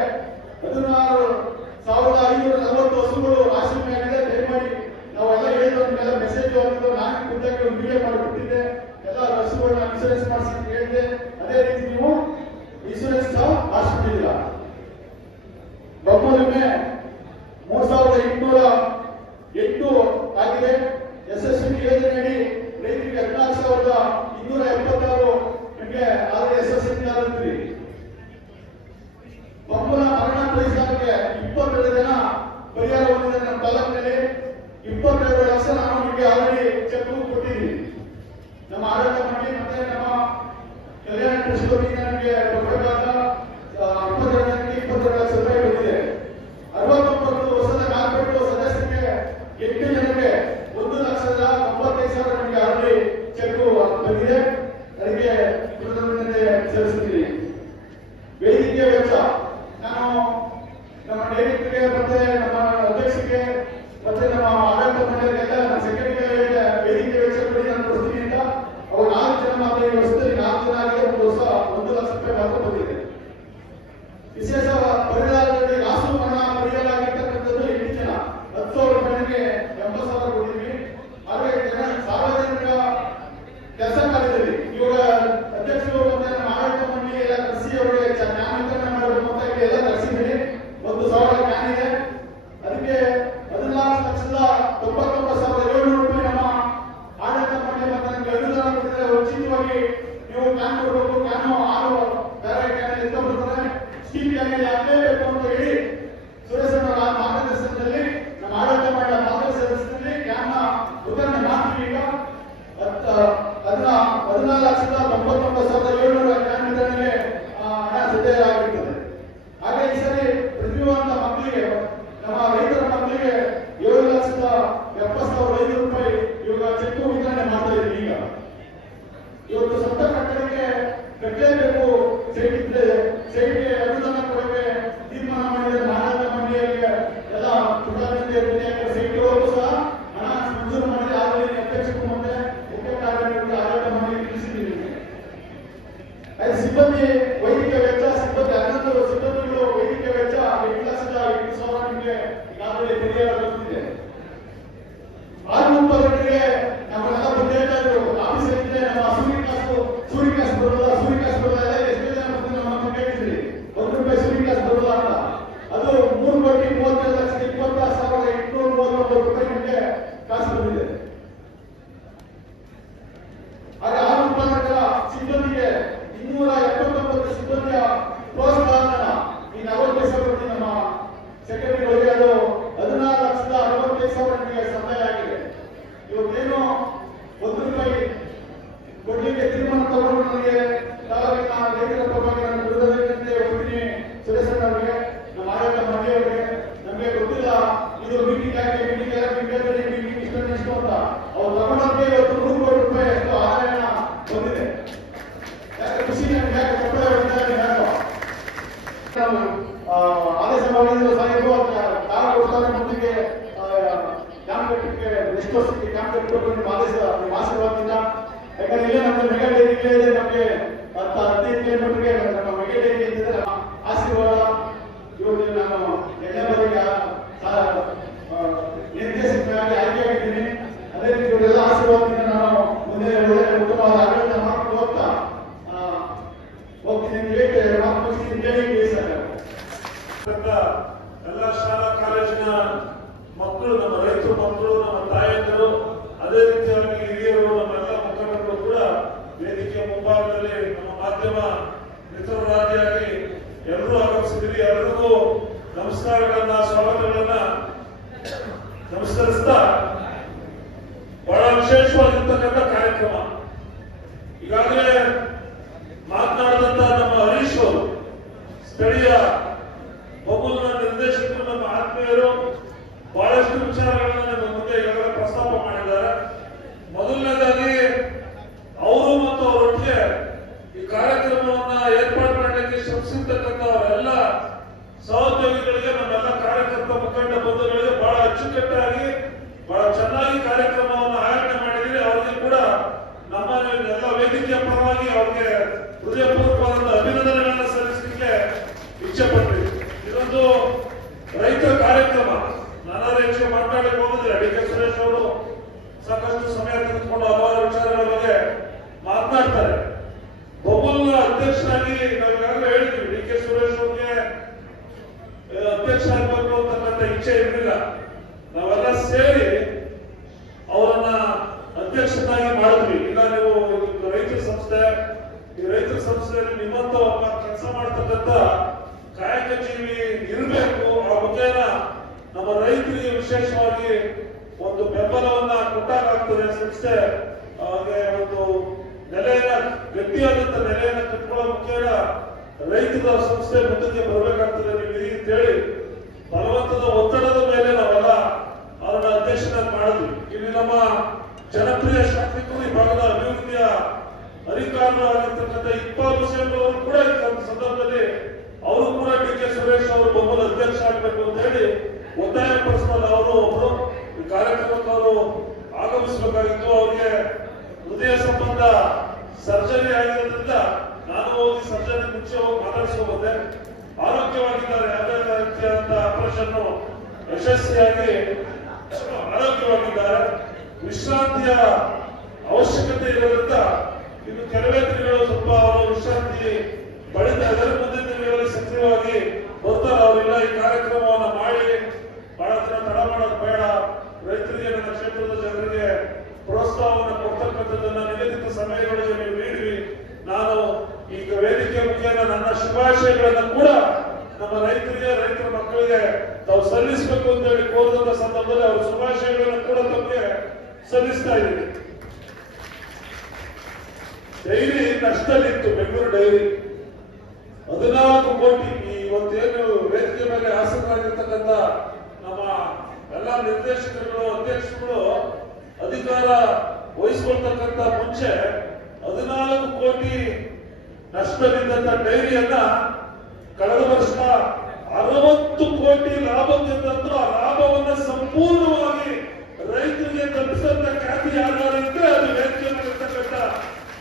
16,540 ಹಸುಗಳು ರಾಶಿ ವಿಮೆ ಆಗಿದೆ. ದಯಮಾಡಿ ನಾವೆಲ್ಲ ಹೇಳಿದ್ರೆಲ್ಲ ಮೆಸೇಜ್ ಆಗಿದ್ದು ನಾನು ಖುದ್ದಾಗಿ ಒಂದು ವಿಡಿಯೋ ಮಾಡಿಬಿಟ್ಟಿದ್ದೆ. ಎಲ್ಲ ಹಸುಗಳನ್ನ ಇನ್ಶೂರೆನ್ಸ್ ಮಾಡಿಸಿ ಅಂತ ಹೇಳಿದೆ. ಅದೇ ರೀತಿ ನೀವು ಇನ್ಶೂರೆನ್ಸ್ ಸಹ ಮಾಡಿಸ್ಬಿಟ್ಟಿದ್ದೀರಾ. ಬೊಮ್ಮಲ್ ವಿಮೆ 3,808 ಆಗಿದೆ. SSB ಯೋಜನೆಯಡಿ ರೈತರಿಗೆ 14,276 ನಿಮಗೆ ಆಲ್ರೆಡಿ SSB ಆಗಿದ್ರಿ. ಬೊಮ್ಮಲ ಮರಣ ಪರಿಹಾರಕ್ಕೆ 22 ಜನ ಪರಿಹಾರ ಹೊಂದಿದ್ದಾರೆ ನಮ್ಮ ತಾಲೂಕಿನಲ್ಲಿ. 22 ಲಕ್ಷ ನಾನು ನಿಮಗೆ ಆಲ್ರೆಡಿ ಚೆಕ್ ಕೊಟ್ಟಿದ್ದೀನಿ. ನಮ್ಮ ಆಡಳಿತ ಮಂಡಳಿ ಮತ್ತೆ ನಮ್ಮ ಕಲ್ಯಾಣ ಕೃಷಿ ನಮಗೆ ಕೊಡಬೇಕಾದ 22 ಲಕ್ಷ ರೂಪಾಯಿ ಬಂದಿದೆ. 69 ವರ್ಷದ ಕಾರ್ಪೊರೇಟ್ ಸದಸ್ಯರಿಗೆ 8 ಜನಕ್ಕೆ 1,95,000 ನಮಗೆ ಆಲ್ರೆಡಿ ಚೆಕ್ ಬಂದಿದೆ. ಅದಕ್ಕೆ ಕೃತಜ್ಞತೆ ಸಲ್ಲಿಸುತ್ತೀನಿ. ವೇದಿಕೆ ವೆಚ್ಚ ನಾನು ನಮ್ಮ ಡೈರೆಕ್ಟರ್ಗೆ ಮತ್ತೆ ನಮ್ಮ ಅಧ್ಯಕ್ಷರಿಗೆ ಮತ್ತೆ ನಮ್ಮ ಆಡಳಿತ ಮಂಡಳಿಗೆಲ್ಲ ನಮ್ಮ ಸೆಕ್ರೆಟರಿಗಳಿಗೆ ವೇದಿಕೆ ವೆಚ್ಚ ಕೊಡಿ ನಾನು ಕೊಡ್ತೀನಿ ಅಂತ ಅವ್ರು 4 ಜನ ಮಾತ್ರ ಈ ವರ್ಷದಲ್ಲಿ 4 ಜನ ಆಗಿದೆ. ಒಂದು ವರ್ಷ 1 ಲಕ್ಷ ರೂಪಾಯಿ ಮಾತ್ರ ಬಂದಿದೆ. ವಿಶೇಷ ಪರಿಹಾರದಲ್ಲಿ ರಾಸು ಮರಣ ಪರಿಹಾರ ಆಗಿರ್ತಕ್ಕಂಥದ್ದು 8 ಜನ 10,000 ರೂಪಾಯಿಗೆ 80,000 ಕೊಟ್ಟಿದ್ವಿ. ಹಾಗೆ ಸಾರ್ವಜನಿಕ ಕೆಲಸ ಕಾರ್ಯದಲ್ಲಿ ಇವಾಗ ಅಧ್ಯಕ್ಷರು ಮತ್ತೆ ನಮ್ಮ ಆಡಳಿತ ಮಂಡಳಿ ಎಲ್ಲ ಕೃಷಿ ಅವರಿಗೆ ಜ್ಞಾನ ವಿತರಣೆ ಮಾಡಬೇಕು ಅಂತ ಎಲ್ಲ ಕಳಿಸಿದ್ದೀವಿ. 1,000 ಕ್ಯಾನ್ ಇದೆ. ಅದಕ್ಕೆ 14,99,700 ರೂಪಾಯಿ ನಮ್ಮ ಆಡಳಿತ ಮಂಡಳಿ ಮತ್ತೆ ನಮಗೆ ಅನುದಾನ ಕೊಟ್ಟಿದ್ದಾರೆ. ಉಚಿತವಾಗಿ ನೀವು ಕ್ಯಾನ್ ಕೊಡಬೇಕು. ಕ್ಯಾನು 6 ಬೇರೆ ಕ್ಯಾನ್ ಎತ್ಕೊಂಡ್ಬರ್ತಾರೆ. ಸ್ಟೀಲ್ ಕ್ಯಾನ್ ಹಾಕಲೇಬೇಕು ಅಂತ ಹೇಳಿ ಸುರೇಶ್ ಅವರ ಮಾರ್ಗದರ್ಶನದಲ್ಲಿ ನಮ್ಮ ಆಡಳಿತ ಮಂಡಳಿ ಮಾರ್ಗದರ್ಶನದಲ್ಲಿ ಕ್ಯಾನ್ನ ವಿತರಣೆ ಮಾಡ್ತೀವಿ. ಈಗ 14,99,700 ಕ್ಯಾನ್ ವಿತರಣೆಗೆ ಹಣ ಸಿದ್ಧವಾಗಿರ್ತದೆ. ಹಾಗೆ ಈ ಸರಿ ಪ್ರತಿಯೊಂದ ಮಕ್ಕಳಿಗೆ ನಮ್ಮ ರೈತರ ಮಕ್ಕಳಿಗೆ 7,70,500 ರೂಪಾಯಿ ಇವಾಗ ಚೆಕ್ ವಿತರಣೆ ಮಾಡ್ತಾ ಇದ್ದೀವಿ. ಈಗ ಇವತ್ತು ಸ್ವಂತ ಕಟ್ಟಡಕ್ಕೆ ಕಟ್ಟಲೇಬೇಕು. ಸೈಟ್ಗೆ ಅನುದಾನ ಕೊಡಕ್ಕೆ ತೀರ್ಮಾನ ಮಾಡಿದರೆ ಆಡಳಿತ ಮಂಡಳಿಗೆ ಎಲ್ಲ ಕೃತಜ್ಞತೆ ಇರ್ತದೆ. ಸೈಟ್ವರೆಗೂ ಸಹ ಹಣ ಮಂಜೂರು ಮಾಡಿ ಆಲ್ರೆಡಿ ಅಧ್ಯಕ್ಷರು ಮತ್ತೆ ಮುಖ್ಯ ಕಾರ್ಯದರ್ಶಿ ಆಡಳಿತ ಮಂಡಳಿ ತಿಳಿಸಿದ್ದೀವಿ. ಅದು ಸಿಬ್ಬಂದಿ ವೈದ್ಯಕೀಯ ವೆಚ್ಚ ಸಿಬ್ಬಂದಿ 11 ಸಿಬ್ಬಂದಿಗಳು ವೈದ್ಯಕೀಯ ವೆಚ್ಚ 8,08,000 ನಿಮಗೆ ಈಗಾಗಲೇ ಪರಿಹಾರ ಬರುತ್ತಿದೆ. ಆರು ಉತ್ಪಾದಕರಿಗೆ ನಮ್ಮೆಲ್ಲ ಬಂದೇತಾ ಇದ್ರು ಆಫೀಸ್ ಇದ್ರೆ ನಮ್ಮ ಸೂರ್ಯಕಾಸ್ ಬರೋಲ್ಲ ಎಲ್ಲ ಎಷ್ಟು ಜನ ಬಂದು ನಮ್ಮ ಕೇಳಿದ್ರಿ ₹1 ಸೂರ್ಯಕಾಸ್ ಬರೋಲ್ಲ ಅಂತ. ಅದು 3,37,20,839 ರೂಪಾಯಿ ನಿಮಗೆ ಕಾಸು ಬಂದಿದೆ. ಹಾಗೆ ಆರು ಉತ್ಪಾದಕರ ಸಿಬ್ಬಂದಿಗೆ 279 ಸಿಬ್ಬಂದಿಯ ಪ್ರೋತ್ಸಾಹನ ಈ 40,000 ನಮ್ಮ ಸೆಕ್ರೆಟರಿಗಳಿಗೆ ಅದು 14,65,000 ನಿಮಗೆ ಸಹಾಯ ಆಗಿದೆ. ಇವತ್ತೇನು ₹1 ಕೊಡ್ಲಿಕ್ಕೆ ತೀರ್ಮಾನ ತಗೊಂಡು ನನಗೆ ತಾಲೂಕಿನ ರೈತರ ಪರವಾಗಿ ನಾನು ಕೃತಜ್ಞತೆ ಹೋಗ್ತೀನಿ. ಸುರೇಶ್ ಅವರಿಗೆ ನಮ್ಮ ಆಡಳಿತ ಮಂಡಳಿಯವರಿಗೆ ನಮಗೆ ಗೊತ್ತಿಲ್ಲ ಇದು ಮೀಟಿಂಗ್ ಇಷ್ಟು ಅಂತ ಅವ್ರು ತಗೊಂಡಂತೆ ಇವತ್ತು ₹100 ಕೋಟಿ ಅಷ್ಟು ಆದಾಯ ಬಂದಿದೆ. ಖುಷಿ ಯಾಕೆ ಕಪ್ಪಳೆ ಆದೇಶ ಮಾಡಿದ್ರು ಸಾಹಿತ್ಯ ತಾವು ಉತ್ಪಾದನೆ ಮಂದಿಗೆ ಕ್ಯಾಂಪ್ ಕಟ್ಟಕ್ಕೆ ಎಷ್ಟು ವರ್ಷಕ್ಕೆ ಕ್ಯಾಂಪ್ ಕಟ್ಟಬೇಕು ನಿಮ್ಮ ಆದೇಶ ನಿಮ್ಮ ಆಶೀರ್ವಾದದಿಂದ. ಯಾಕಂದ್ರೆ ಇಲ್ಲೇ ನಮ್ಮ ಮೆಗಾ ಡೈರಿ ಇದೆ. ನಮಗೆ 10-15 ಕಿಲೋಮೀಟರ್ಗೆ ನಮ್ಮ ಮೆಗಾ ಡೈರಿ ಇದ್ದರೆ ನಮ್ಮ ಆಶೀರ್ವಾದ. ಇವಾಗ ನಾನು 2ನೇ ಬಾರಿಗೆ ನಿರ್ದೇಶಕನಾಗಿ ಆಯ್ಕೆಯಾಗಿದ್ದೀನಿ. ಅದೇ ರೀತಿ ಇವರೆಲ್ಲ ಆಶೀರ್ವಾದದಿಂದ ನಾನು ಮುಂದೆ ಒಳ್ಳೆ ಉತ್ತಮವಾದ ಆಡಳಿತ ಮಾಡ್ಕೊಂಡು ಹೋಗ್ತೀನಿ ಅಂತ ಹೇಳಿ ಮಾತುಕತೆ ಎಲ್ಲ ಶಾಲಾ ಕಾಲೇಜಿನ ಮಕ್ಕಳು, ನಮ್ಮ ರೈತರ ಮಕ್ಕಳು, ನಮ್ಮ ತಾಯಂದಿರು, ಅದೇ ರೀತಿಯಾಗಿ ಹಿರಿಯರು, ನಮ್ಮೆಲ್ಲ ಮುಖಂಡರು ಕೂಡ ವೇದಿಕೆಯ ಮುಂಭಾಗದಲ್ಲಿ ನಮ್ಮ ಮಾಧ್ಯಮ ಮಿತ್ರರಾದಿಯಾಗಿ ಎಲ್ಲರೂ ಆಗಮಿಸಿದ್ದೀರಿ. ಎಲ್ಲರಿಗೂ ನಮಸ್ಕಾರಗಳನ್ನ, ಸ್ವಾಗತಗಳನ್ನ ನಮಸ್ಕರಿಸ್ತಾ ಬಹಳ ವಿಶೇಷವಾಗಿರ್ತಕ್ಕಂಥ ಕಾರ್ಯಕ್ರಮ. ಈಗಾಗಲೇ ಮಾತನಾಡಿದಂತ ನಮ್ಮ ಹರೀಶ್ ಅವರು, ಸ್ಥಳೀಯ ಬಬೂಲ್ನ ನಿರ್ದೇಶಕರು, ನಮ್ಮ ಆತ್ಮೀಯರು ಬಹಳಷ್ಟು ವಿಚಾರಗಳನ್ನ ನಮ್ಮ ಮುಂದೆ ಈಗಾಗಲೇ ಪ್ರಸ್ತಾಪ ಮಾಡಿದ್ದಾರೆ. ಮೊದಲನೇದಾಗಿ ಅವರು ಮತ್ತು ಅವರೊಟ್ಟಿಗೆ ಈ ಕಾರ್ಯಕ್ರಮವನ್ನ ಏರ್ಪಾಡು ಮಾಡಲಿಕ್ಕೆ ಶ್ರಮಿಸಿರ್ತಕ್ಕಂಥ ಎಲ್ಲ ಸಹೋದ್ಯೋಗಿಗಳಿಗೆ, ನಮ್ಮೆಲ್ಲ ಕಾರ್ಯಕರ್ತ ಮುಖಂಡ ಬಂಧುಗಳಿಗೆ ಬಹಳ ಅಚ್ಚುಕಟ್ಟಾಗಿ ಬಹಳ ಚೆನ್ನಾಗಿ ಕಾರ್ಯಕ್ರಮವನ್ನು ಆಯೋಜನೆ ಮಾಡಿದ್ದೀರಿ. ಅವರಿಗೆ ಕೂಡ ನಮ್ಮ ಎಲ್ಲ ವೇದಿಕೆಯ ಪರವಾಗಿ ಅವರಿಗೆ ಹೃದಯಪೂರ್ವಕವಾದ ಅಭಿನಂದನೆಗಳನ್ನು ಸಲ್ಲಿಸಲಿಕ್ಕೆ ಇಚ್ಛೆ ಪಡ್ತೀವಿ. ಇದೊಂದು ರೈತರ ಕಾರ್ಯಕ್ರಮ. ನಾನಾದ್ರೂ ಹೆಚ್ಚು ಮಾತನಾಡಲಿಕ್ಕೆ ಹೋಗುದಿಲ್ಲ. ಡಿ ಕೆ ಸುರೇಶ್ ಅವರು ಸಾಕಷ್ಟು ಸಮಯ ತೆಗೆದುಕೊಂಡು ಹಲವಾರು ವಿಚಾರಗಳ ಬಗ್ಗೆ ಮಾತನಾಡ್ತಾರೆ. ಬಬೂಲ್ನ ಅಧ್ಯಕ್ಷರಾಗಿ ನಾವು ಈಗಾಗಲೇ ಹೇಳಿದ್ವಿ, ಡಿ ಕೆ ಸುರೇಶ್ ಅವ್ರಿಗೆ ಅಧ್ಯಕ್ಷ ಆಗಬೇಕು ಅಂತಕ್ಕಂಥ ಇಚ್ಛೆ ಇರಲಿಲ್ಲ. ನಾವೆಲ್ಲ ಸೇರಿ ಅವರನ್ನ ಅಧ್ಯಕ್ಷನಾಗಿ ಮಾಡಿದ್ವಿ. ಇಲ್ಲ, ನೀವು ರೈತರ ಸಂಸ್ಥೆ, ಈ ರೈತರ ಸಂಸ್ಥೆಯಲ್ಲಿ ನಿಮ್ಮಂತ ಒಬ್ಬ ಕೆಲಸ ಮಾಡ್ತಕ್ಕಂಥ ಕಾಯಕ ಜೀವಿ ಇರಬೇಕು. ಆ ಮುಖೇನ ನಮ್ಮ ರೈತರಿಗೆ ವಿಶೇಷವಾಗಿ ಒಂದು ಬೆಂಬಲವನ್ನ ಕೊಟ್ಟಾಗ್ತದೆ. ಸಂಸ್ಥೆ ಹಾಗೆ ಒಂದು ನೆಲೆಯನ್ನ, ಗಟ್ಟಿಯಾದಂತ ನೆಲೆಯನ್ನ ಕಟ್ಕೊಳ್ಳೋ ಮುಖೇನ ರೈತರ ಸಂಸ್ಥೆ ಮುಂದಕ್ಕೆ ಬರಬೇಕಾಗ್ತದೆ ನೀವು ಅಂತೇಳಿ ಬಲವಂತದ ಒತ್ತಡದ ಮೇಲೆ ನಾವೆಲ್ಲ ಅವರನ್ನ ಅಧ್ಯಕ್ಷನಾಗಿ ಮಾಡಿದ್ವಿ. ಇಲ್ಲಿ ನಮ್ಮ ಜನಪ್ರಿಯ ಶಾಸಕರು, ಈ ಭಾಗದ ಅಭಿವೃದ್ಧಿಯ ಅಧಿಕಾರಿಗಳಾಗಿರ್ತಕ್ಕಂಥ ಇಕ್ಬಾಲ್ ಹುಸೇನ್ ಅವರು ಕೂಡ ಈ ಸಂದರ್ಭದಲ್ಲಿ ಅವರು ಕೂಡ ಡಿ ಕೆ ಸುರೇಶ್ ಅವರು ಬೊಮ್ಮಲ ಅಧ್ಯಕ್ಷ ಆಗಬೇಕು ಅಂತ ಹೇಳಿ ಒತ್ತಾಯ ಪಡಿಸಿದ ಅವರು ಒಬ್ರು ಈ ಕಾರ್ಯಕ್ರಮಕ್ಕೆ ಅವರು ಆಗಮಿಸಬೇಕಾಗಿತ್ತು. ಅವರಿಗೆ ಹೃದಯ ಸಂಬಂಧ ಸರ್ಜರಿ ಆಗಿರೋದ್ರಿಂದ ನಾನು ಹೋಗಿ ಸರ್ಜರಿ ಮುಂಚೆ ಹೋಗಿ ಮಾತಾಡಿಸ್ಕೊಂಡ್ಬಂದೆ. ಆರೋಗ್ಯವಾಗಿದ್ದಾರೆ, ಯಾವುದೇ ರೀತಿಯಾದಂತಹ ಆಪರೇಷನ್ ಯಶಸ್ವಿಯಾಗಿ ಆರೋಗ್ಯವಾಗಿದ್ದಾರೆ. ವಿಶ್ರಾಂತಿಯ ಅವಶ್ಯಕತೆ ಇರೋದ್ರಿಂದ ಇನ್ನು ಕೆಲವೇ ದಿನಗಳು ಸ್ವಲ್ಪ ಅವರು ವಿಶ್ರಾಂತಿ ಪಡೆದ ಮುಂದಿನ ದಿನಗಳಲ್ಲಿ ಸಕ್ರಿಯವಾಗಿ ಬರ್ತಾರೆ. ಅವರೆಲ್ಲ ಈ ಕಾರ್ಯಕ್ರಮವನ್ನು ಮಾಡಿ ಬಹಳ ದಿನ ತಡ ಮಾಡೋದು ಬೇಡ. ರೈತರಿಗೆ, ನನ್ನ ಕ್ಷೇತ್ರದ ಜನರಿಗೆ ಪ್ರೋತ್ಸಾಹವನ್ನು ಕೊಡ್ತಕ್ಕಂಥದ್ದನ್ನ ನಿಗದಿತ ಸಮಯಗಳಿಗೆ ನೀವು ನೀಡಿ, ನಾನು ಈಗ ವೇದಿಕೆ ಮುಖೇನ ನನ್ನ ಶುಭಾಶಯಗಳನ್ನು ಕೂಡ ನಮ್ಮ ರೈತರಿಗೆ, ರೈತರ ಮಕ್ಕಳಿಗೆ ತಾವು ಸಲ್ಲಿಸಬೇಕು ಅಂತ ಹೇಳಿ ಕೋರಿದ ಸಂದರ್ಭದಲ್ಲಿ ಅವರ ಶುಭಾಶಯಗಳನ್ನು ಕೂಡ ತಮಗೆ ಸಲ್ಲಿಸ್ತಾ ಇದ್ದೀನಿ. ಡೈರಿ ನಷ್ಟದಲ್ಲಿತ್ತು, ಬೆಂಗಳೂರು ಡೈರಿ 14 ಕೋಟಿ. ಇವತ್ತೇನು ವೇದಿಕೆ ಮೇಲೆ ಆಸಕ್ತರಾಗಿರ್ತಕ್ಕಂಥ ನಮ್ಮ ಎಲ್ಲ ನಿರ್ದೇಶಕರುಗಳು, ಅಧ್ಯಕ್ಷರುಗಳು ಅಧಿಕಾರ ವಹಿಸಿಕೊಳ್ತಕ್ಕಂಥ ಮುಂಚೆ 14 ಕೋಟಿ ನಷ್ಟವಿದ್ದಂತ ಡೈರಿಯನ್ನ ಕಳೆದ ವರ್ಷ 60 ಕೋಟಿ ಲಾಭಕ್ಕಿದ್ದಂತೂ ಆ ಲಾಭವನ್ನ ಸಂಪೂರ್ಣವಾಗಿ ರೈತರಿಗೆ ತಲುಪಿಸಿದಂತ ಖ್ಯಾತಿ ಯಾರಿದ್ರೆ ಅದು ವೇದಿಕೆ ಮೇಲಿರ್ತಕ್ಕಂಥ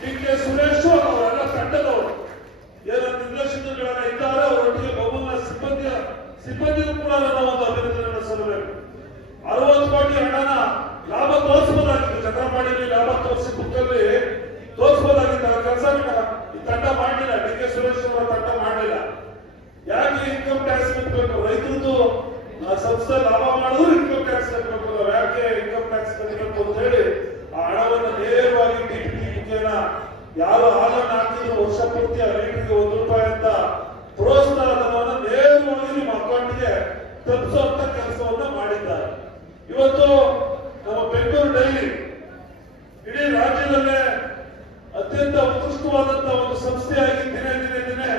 ಡಿ ಕೆ ಸುರೇಶ್ ಅವರೆಲ್ಲ ತಂಡದವರು ಏನು ನಿರ್ದೇಶಕರುಗಳೆಲ್ಲ ಇದ್ದಾರೆ. ಅವರೊಟ್ಟಿಗೆ ಬಬೂಲ್ನ ಸಿಬ್ಬಂದಿಗೂ ಕೂಡ ನಾವು ಒಂದು ಅಭಿನಂದನೆಯನ್ನು ಸಲ್ಲಬೇಕು. 60 ಕೋಟಿ ಹಣನ ಲಾಭ ತೋರಿಸಬಹುದಾಗಿತ್ತು. ಚಂದ್ರಪಾಡಿಯಲ್ಲಿ ಲಾಭ ತೋರಿಸಿ ಬುಕ್ಕಲ್ಲಿ ತೋರಿಸಬಹುದಾಗಿತ್ತು. ಆ ಕೆಲಸ ಈ ತಂಡ ಮಾಡಲಿಲ್ಲ, ಡಿ ಕೆ ಸುರೇಶ್ ಅವರ ತಂಡ ಮಾಡಲಿಲ್ಲ. ಯಾಕೆ ಇನ್ಕಮ್ ಟ್ಯಾಕ್ಸ್ ಕಟ್ಟಬೇಕು? ರೈತರದ್ದು ಸಂಸ್ಥೆ ಲಾಭ ಮಾಡಿದ್ರು ಇನ್ಕಮ್ ಟ್ಯಾಕ್ಸ್ ಕಟ್ಟಬೇಕು. ಯಾಕೆ ಇನ್ಕಮ್ ಟ್ಯಾಕ್ಸ್ ಕಟ್ಟಬೇಕು ಅಂತ ಹೇಳಿ ಆ ಹಣವನ್ನು ನೇರವಾಗಿ ಡಿಪಿಟಿ ಮುಖೇನ ಯಾರು ಹಾಲನ್ನು ಹಾಕಿದ್ರು ವರ್ಷ ಪೂರ್ತಿ ಆ ಲೀಟರ್ಗೆ ₹1 ಅಂತ ಪ್ರೋತ್ಸಾಹ ಧನವನ್ನು ನೇರವಾಗಿ ನಿಮ್ಮ ಅಕೌಂಟ್ಗೆ ತಲುಪಿಸುವಂತ ಕೆಲಸವನ್ನ ಮಾಡಿದ್ದಾರೆ. ಇವತ್ತು ನಮ್ಮ ಬೆಂಗಳೂರು ಡೈರಿ ಇಡೀ ರಾಜ್ಯದಲ್ಲೇ ಅತ್ಯಂತ ಉತ್ಕೃಷ್ಟವಾದಂತಹ ಒಂದು ಸಂಸ್ಥೆಯಾಗಿ ದಿನೇ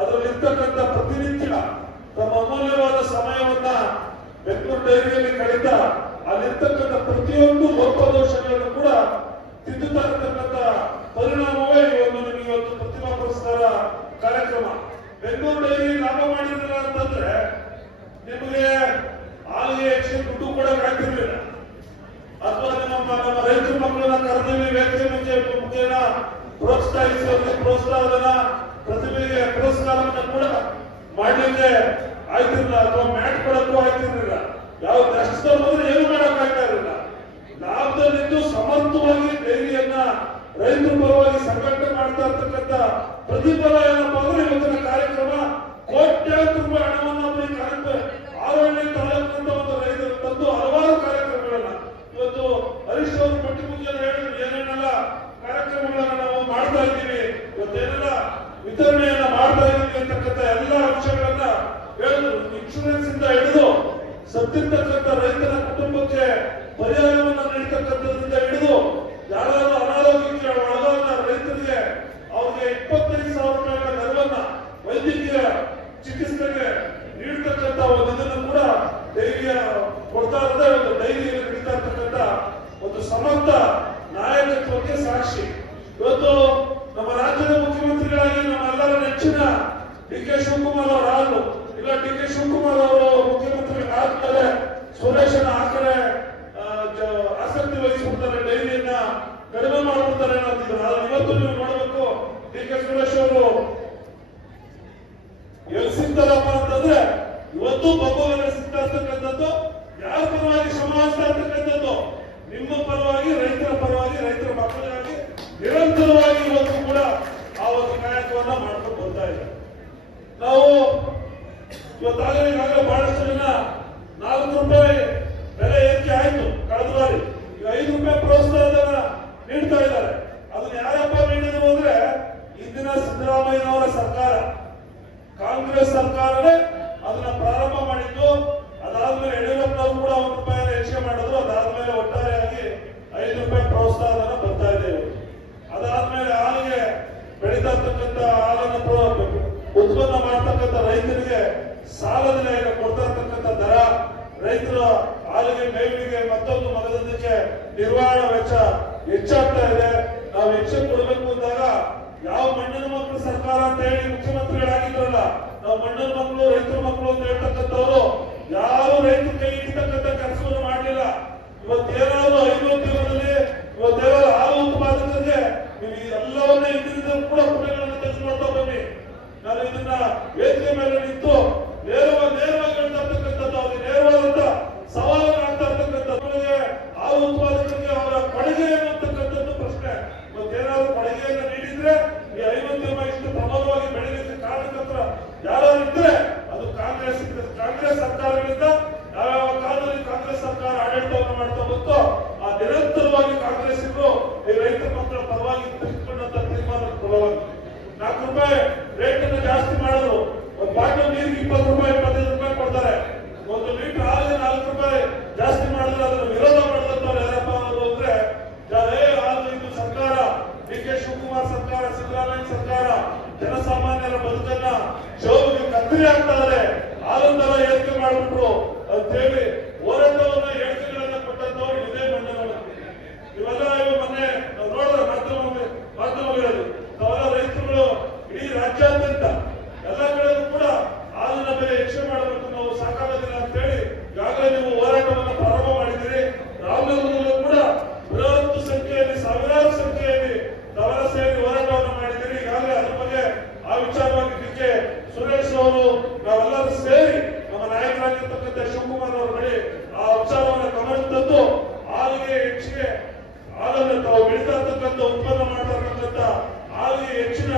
ಅದರಲ್ಲಿರ್ತಕ್ಕಂಥ ಪ್ರತಿನಿತ್ಯ ತಮ್ಮ ಅಮೂಲ್ಯವಾದ ಸಮಯವನ್ನ ಬೆಂಗಳೂರು ಡೈರಿಯಲ್ಲಿ ಕಳೆದ ಅಲ್ಲಿರ್ತಕ್ಕಂಥ ಪ್ರತಿಯೊಂದು ಲೋಪದೋಷಗಳನ್ನು ಕೂಡ ತಿದ್ದುತ್ತಾ ಇರತಕ್ಕಂಥ ಪರಿಣಾಮವೇ ಇವತ್ತು ಪ್ರತಿಭಾ ಪುರಸ್ಕಾರ ಕಾರ್ಯಕ್ರಮ. ಬೆಂಗಳೂರು ಡೈರಿ ಲಾಭ ಮಾಡಿರಲಿಲ್ಲ ಅಂತಂದ್ರೆ ನಿಮಗೆ ಹಾಲಿಗೆ ಹೆಚ್ಚಿನ ದುಡ್ಡು ಕೂಡ ಆಗ್ತಿರ್ಲಿಲ್ಲ. ಅಥವಾ ನಮ್ಮ ರೈತರ ಮಕ್ಕಳನ್ನ ಕರೆದಿವಿ ವೇದಿಕೆ ಮುಖೇನ ಪ್ರೋತ್ಸಾಹಿಸಿ ಅವರಿಗೆ ಪ್ರೋತ್ಸಾಹನ ಪ್ರತಿಭೆಗೆ ಪುರಸ್ಕಾರವನ್ನು ಕೂಡ ಮಾಡಲಿಕ್ಕೆ ಆಯ್ತಿರಲಿಲ್ಲ. ಅಥವಾ ಮ್ಯಾಟ್ ಕೊಡಕ್ಕೂ ಆಯ್ತಿರ್ಲಿಲ್ಲ. ಯಾವ ನಷ್ಟದಲ್ಲಿ ಹೋದ್ರೆ ಏನು ಮಾಡಕ್ ಆಗ್ತಾ ಇರಲಿಲ್ಲ. ಲಾಭದಲ್ಲಿದ್ದು ಸಮರ್ಥವಾಗಿ ಡೈರಿಯನ್ನ ರೈತರ ಪರವಾಗಿ ಸಂಘಟನೆ ಮಾಡ್ತಾ ಇರ್ತಕ್ಕಂಥ ಪ್ರತಿಫಲ ಏನಪ್ಪಾ ಅಂದ್ರೆ ಇವತ್ತಿನ ಕಾರ್ಯಕ್ರಮ ಕೋಟ್ಯಾಂತರ ರೂಪಾಯಿ ಹಣವನ್ನು ಈ ಕಾರ್ಯಕ್ರಮ ಆವರಣೆ ತಾಲೂಕಿನ ಒಂದು ರೈತರು ತಂದು ಹಲವಾರು ಕಾರ್ಯಕ್ರಮಗಳನ್ನ ಇವತ್ತು ಹರೀಶ್ ಅವರು ಪಟ್ಟಿ ಮುಗಿಯನ್ನು ಹೇಳಿದ್ರು ಏನೇನೆಲ್ಲ ಕಾರ್ಯಕ್ರಮಗಳನ್ನ ನಾವು ಮಾಡ್ತಾ ಇದ್ದೀವಿ. ಇವತ್ತೇನೆಲ್ಲ ವಿತರಣೆಯನ್ನ ಮಾಡಿ ನೆಚ್ಚಿನ ಡಿ ಕೆ ಶಿವಕುಮಾರ್ ಅವರು ಆದ್ರು, ಇಲ್ಲ ಡಿ ಕೆ ಶಿವಕುಮಾರ್ ಅವರು ಮುಖ್ಯಮಂತ್ರಿ ಆದ್ಮೇಲೆ ಸುರೇಶನ ಆ ಕಡೆ ಆಸಕ್ತಿ ವಹಿಸ್ಬಿಡ್ತಾರೆ, ಡೈರಿಯನ್ನ ಕಡಿಮೆ ಮಾಡ್ಬಿಡ್ತಾರೆ ಅನ್ನೋದಿದ್ರು. ಆದ್ರೆ ಇವತ್ತು ನೀವು ನೋಡಬೇಕು, ಡಿ ಕೆ ಸುರೇಶ್ ಅವರು ಎಲ್ಲಿ ಸಿಗ್ತಾರಪ್ಪ ಅಂತಂದ್ರೆ ಇವತ್ತು ಬೊಬ್ಬವನ್ನ ಸಿಗ್ತಾ ಇರ್ತಕ್ಕಂಥದ್ದು, ಯಾರ ಪರವಾಗಿ ಶ್ರಮ ಆಗ್ತಾ ಇರ್ತಕ್ಕಂಥದ್ದು, ನಿಮ್ಮ ಪರವಾಗಿ, ರೈತರ ಪರವಾಗಿ, ರೈತರ ಮಕ್ಕಳಿಗಾಗಿ ನಿರಂತರವಾಗಿ ಇವತ್ತು ಕೂಡ ಆ ಒಂದು ಕಾಯಕವನ್ನ ಮಾಡ್ಕೊಂಡು ಬರ್ತಾ ಇದೆ. ನಾವು ಈಗಾಗಲೇ ಬಹಳಷ್ಟು ಜನ 4 ರೂಪಾಯಿ ಬೆಲೆ ಏರಿಕೆ ಆಯ್ತು ಕಳೆದ ಬಾರಿ, ಈಗ 5 ರೂಪಾಯಿ ಪ್ರೋತ್ಸಾಹಧನ ನೀಡ್ತಾ ಇದ್ದಾರೆ. ಅದನ್ನ ಯಾರಪ್ಪ ನೀಡಿದ್ರು ಅಂದ್ರೆ ಇಂದಿನ ಸಿದ್ದರಾಮಯ್ಯನವರ ಸರ್ಕಾರ, ಕಾಂಗ್ರೆಸ್ ಸರ್ಕಾರವೇ ಅದನ್ನ ಪ್ರಾರಂಭ ಮಾಡಿದ್ದು. ಅದಾದ್ಮೇಲೆ ಯಡಿಯೂರಪ್ಪನವರು ಕೂಡ 1 ರೂಪಾಯಿನ ಹೆಚ್ಚಿಗೆ ಮಾಡಿದ್ರು. ಅದಾದ್ಮೇಲೆ ಒಟ್ಟಾರೆಯಾಗಿ 5 ರೂಪಾಯಿ ಪ್ರೋತ್ಸಾಹಧನ ಬರ್ತಾ ಇದೆ. ಅದಾದ್ಮೇಲೆ ಹಾಲಿಗೆ ಬೆಳೀತಾ ಇರ್ತಕ್ಕಂಥ ಹಾಲನ್ನು ಉತ್ಪನ್ನ ಮಾಡ್ತಕ್ಕಂಥ ರೈತರಿಗೆ ಸಾಲದ ಈಗ ಕೊಡ್ತಾ ಇರ್ತಕ್ಕಂಥ ದರ, ರೈತರ ಹಾಲಿಗೆ, ಮೇವಿಗೆ, ಮತ್ತೊಂದು ಮಗದೊಂದಕ್ಕೆ ನಿರ್ವಹಣಾ ವೆಚ್ಚ ಹೆಚ್ಚಾಗ್ತಾ ಇದೆ. ನಾವು ಹೆಚ್ಚು ಕೊಡಬೇಕು ಅಂದಾಗ ಯಾವ ಮಣ್ಣಿನ ಮಕ್ಕಳು ಸರ್ಕಾರ ಅಂತ ಹೇಳಿ ಮುಖ್ಯಮಂತ್ರಿಗಳಾಗಿದ್ರಲ್ಲ, ನಾವು ಮಣ್ಣಿನ ಮಕ್ಕಳು, ರೈತರ ಮಕ್ಕಳು ಅಂತ ಹೇಳ್ತಕ್ಕಂಥವ್ರು ಯಾರು ರೈತರ ಕೈ ಹಿಡಿತಕ್ಕಂಥ ಕೆಲಸವನ್ನು ಮಾಡಲಿಲ್ಲ. ಇವತ್ತೇನಾದ್ರು 5 ಉದ್ಯೋಗದಲ್ಲಿ ಇವತ್ತೇನಾದ್ರು ಹಾಲು ಉತ್ಪಾದಕರಿಗೆ ನೀವು ಎಲ್ಲವನ್ನ ಹಿಂದಿನಿಂದ ಕೂಡ ಪುಟಗಳನ್ನು ತೆಗೆದುಕೊಳ್ತಾ ಬನ್ನಿ. ನಾನು ಇದನ್ನ ವೇದಿಕೆ ಮೇಲೆ ನಿಂತು ನೇರವಾಗಿ ಹೇಳ್ತಾ ಇರ್ತಕ್ಕಂಥದ್ದು, ಅವ್ರಿಗೆ ನೇರವಾದಂತ ಸವಾಲನ್ನು ಆಗ್ತಾ ಇರ್ತಕ್ಕಂಥದ್ದು, ಹಾಲು ಉತ್ಪಾದಕರಿಗೆ ಅವರ ಕೊಡುಗೆ ಅನ್ನತಕ್ಕಂಥದ್ದು ಪ್ರಶ್ನೆ. ಇವತ್ತೇನಾದ್ರು ಕೊಡುಗೆಯನ್ನು ನೀಡಿದ್ರೆ ಈ 50 ಇಷ್ಟು ಪ್ರಬಲವಾಗಿ ಬೆಳೆಯಲಿಕ್ಕೆ ಕಾರಣಕರ್ತರ ಯಾರು ಇದ್ರೆ ಅದು ಕಾಂಗ್ರೆಸ್ ಸರ್ಕಾರಗಳಿಂದ. ಯಾವ ಕಾಲದಲ್ಲಿ ಕಾಂಗ್ರೆಸ್ ಸರ್ಕಾರ ಆಡಳಿತವನ್ನು ಮಾಡ್ತಾ ಬಂತು, ಆ ನಿರಂತರವಾಗಿ ಕಾಂಗ್ರೆಸ್ ಈ ರೈತ ಮಕ್ಕಳ ಪರವಾಗಿ ತೆಗೆದುಕೊಂಡಂತ ತೀರ್ಮಾನದ ಫಲವಾಗಿ 4 ರೂಪಾಯಿ ರೇಟ್ ಅನ್ನು ಜಾಸ್ತಿ ಮಾಡಿದ್ರು. ಒಂದು ಬಾಟಲ್ ನೀರಿಗೆ 20 ರೂಪಾಯಿ, 25 ರೂಪಾಯಿ ಕೊಡ್ತಾರೆ. 1 ಲೀಟರ್ ಹಾಲಿಗೆ 4 ರೂಪಾಯಿ ಜಾಸ್ತಿ ಮಾಡಿದ್ರೆ ಅದನ್ನು ವಿರೋಧ ಮಾಡಿದಂತವ್ರು ಯಾರಪ್ಪ ಅವರು ಅಂದ್ರೆ ಇದು ಸರ್ಕಾರ, ಡಿ ಕೆ ಶಿವಕುಮಾರ್ ಸರ್ಕಾರ, ಸಿದ್ದರಾಮಯ್ಯ ಸರ್ಕಾರ ಜನಸಾಮಾನ್ಯರ ಬದುಕನ್ನ ಜೋಬಿಗೆ ಕತ್ತರಿ ಆಗ್ತಾ ಇದೆ, ಹಾಲನ್ನೆಲ್ಲ ಏರಿಕೆ ಮಾಡಿಬಿಟ್ರು ಅಂತೇಳಿ ಹೋರಾಟವನ್ನ ಹೇಳಿಕೆಗಳನ್ನ ಕೊಟ್ಟಂತವ್ರು ಇದೇ ಮಣ್ಣಿನ ಇವೆಲ್ಲ ಮೊನ್ನೆ ನಾವು ನೋಡಿದ್ರೆ ಮಾಧ್ಯಮಗಳಲ್ಲಿ ತಾವೆಲ್ಲ ರೈತರುಗಳು ಇಡೀ ರಾಜ್ಯಾದ್ಯಂತ ಎಲ್ಲ ಕಡೆಗೂ ಕೂಡ ಹಾಲಿನ ಬೆಲೆ ಹೆಚ್ಚು ಮಾಡಬೇಕು, ನಾವು ಸಾಕಾಗೋದಿಲ್ಲ ಅಂತ ಹೇಳಿ ಈಗಾಗಲೇ ನೀವು ಹೋರಾಟವನ್ನು ಪ್ರಾರಂಭ ಮಾಡಿದ್ದೀರಿ. ರಾಮನಗರದಲ್ಲೂ ಕೂಡ ಬೃಹತ್ ಸಂಖ್ಯೆಯಲ್ಲಿ, ಸಾವಿರಾರು ಸಂಖ್ಯೆಯಲ್ಲಿ ತಾವೆಲ್ಲ ಸೇರಿ ಹೋರಾಟವನ್ನು ಮಾಡಿದ್ದೀರಿ. ಈಗಾಗಲೇ ಅದ್ರ ಬಗ್ಗೆ ಆ ವಿಚಾರವಾಗಿ ಡಿ ಕೆ ಸುರೇಶ್ ಅವರು ನಾವೆಲ್ಲರೂ ಸೇರಿ ನಮ್ಮ ನಾಯಕರಾಗಿರ್ತಕ್ಕಂಥ ಶಿವಕುಮಾರ್ ಅವರ ಬಳಿ ಆ ವಿಚಾರವನ್ನು ಗಮನ ತಂದು ಹಾಲಿಗೆ ಹೆಚ್ಚಿಗೆ ಹಾಲನ್ನು ತಾವು ಬೆಳೀತಾ ಇರ್ತಕ್ಕಂಥ ಉತ್ಪನ್ನ ಮಾಡ್ತಾ ಇರ್ತಕ್ಕಂಥ ಹಾಲಿಗೆ ಹೆಚ್ಚಿನ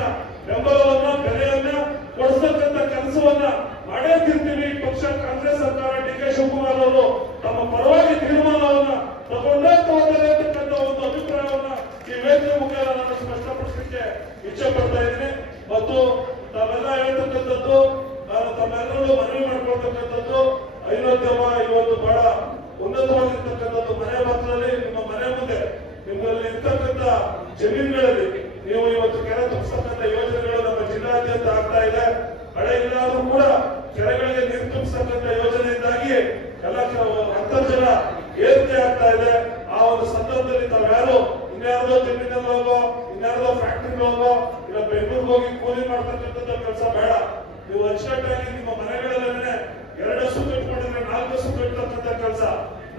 ಬೆಂಬಲವನ್ನ, ಬೆಲೆಯನ್ನ ಕೊಡಿಸ್ತಕ್ಕಂಥ ಕೆಲಸವನ್ನ ಮಾಡೇ ತಿರ್ತೀವಿ. ಪಕ್ಷ ಕಾಂಗ್ರೆಸ್ ಸರ್ಕಾರ, ಡಿ ಕೆ ಶಿವಕುಮಾರ್ ಅವರು ತಮ್ಮ ಪರವಾಗಿ ತೀರ್ಮಾನವನ್ನ ತಗೊಂಡೇ ಅಂತಕ್ಕಂಥ ಒಂದು ಅಭಿಪ್ರಾಯವನ್ನ ಈ ವೇದಿಕೆ ಮುಖೇನ ನಾನು ಸ್ಪಷ್ಟಪಡಿಸಲಿಕ್ಕೆ ಇಚ್ಛೆ ಪಡ್ತಾ ಇದ್ದೀನಿ. ಮತ್ತು ತಾವೆಲ್ಲ ಹೇಳ್ತಕ್ಕಂಥದ್ದು, ನಾನು ತಮ್ಮೆಲ್ಲರೂ ಮನವಿ ಮಾಡ್ಕೊಳ್ತಕ್ಕಂಥದ್ದು, ಐನೋದ್ಯಮ ಇವತ್ತು ಬಹಳ ಉನ್ನತವಾಗಿರ್ತಕ್ಕಂಥದ್ದು. ಮನೆ ಬಾಗಿಲಲ್ಲಿ, ನಿಮ್ಮ ಮನೆ ಮುಂದೆ, ನಿಮ್ಮಲ್ಲಿ ಇರ್ತಕ್ಕಂಥ ಜಮೀನುಗಳಲ್ಲಿ ನೀವು ಇವತ್ತು ಕೆರೆ ತುಂಬಿಸ್ತಕ್ಕಂಥ ಯೋಜನೆಗಳು ನಮ್ಮ ಜಿಲ್ಲಾದ್ಯಂತ ಆಗ್ತಾ ಇದೆ. ಮಳೆ ಇಲ್ಲಾದ್ರೂ ಕೂಡ ಕೆರೆಗಳಿಗೆ ನೀರು ತುಂಬಿಸ್ತಕ್ಕಂಥ ಯೋಜನೆಯಿಂದಾಗಿ ಎಲ್ಲ ಅಂತರ್ಜಲ ಏರಿಕೆ ಆಗ್ತಾ ಇದೆ. ಆ ಒಂದು ಸಂದರ್ಭದಲ್ಲಿ ತಾವ್ಯಾರು ಇನ್ಯಾರ್ದೋ ಜಮೀನಲ್ಲಿ ಹೋಗೋ, ಇನ್ಯಾರ್ದೋ ಫ್ಯಾಕ್ಟ್ರಿಗೆ ಹೋಗೋ, ಇಲ್ಲ ಬೆಂಗಳೂರಿಗೆ ಹೋಗಿ ಕೂಲಿ ಮಾಡ್ತಕ್ಕಂಥ ಕೆಲಸ ಬೇಡ. ನೀವು ಅಚ್ಚುಕಟ್ಟಾಗಿ ನಿಮ್ಮ ಮನೆಗಳಲ್ಲೇ 2 ಹಸು ಕಟ್ಕೊಂಡಿದ್ರೆ 4 ಹಸು ಕಟ್ಟತಕ್ಕಂಥ ಕೆಲಸ,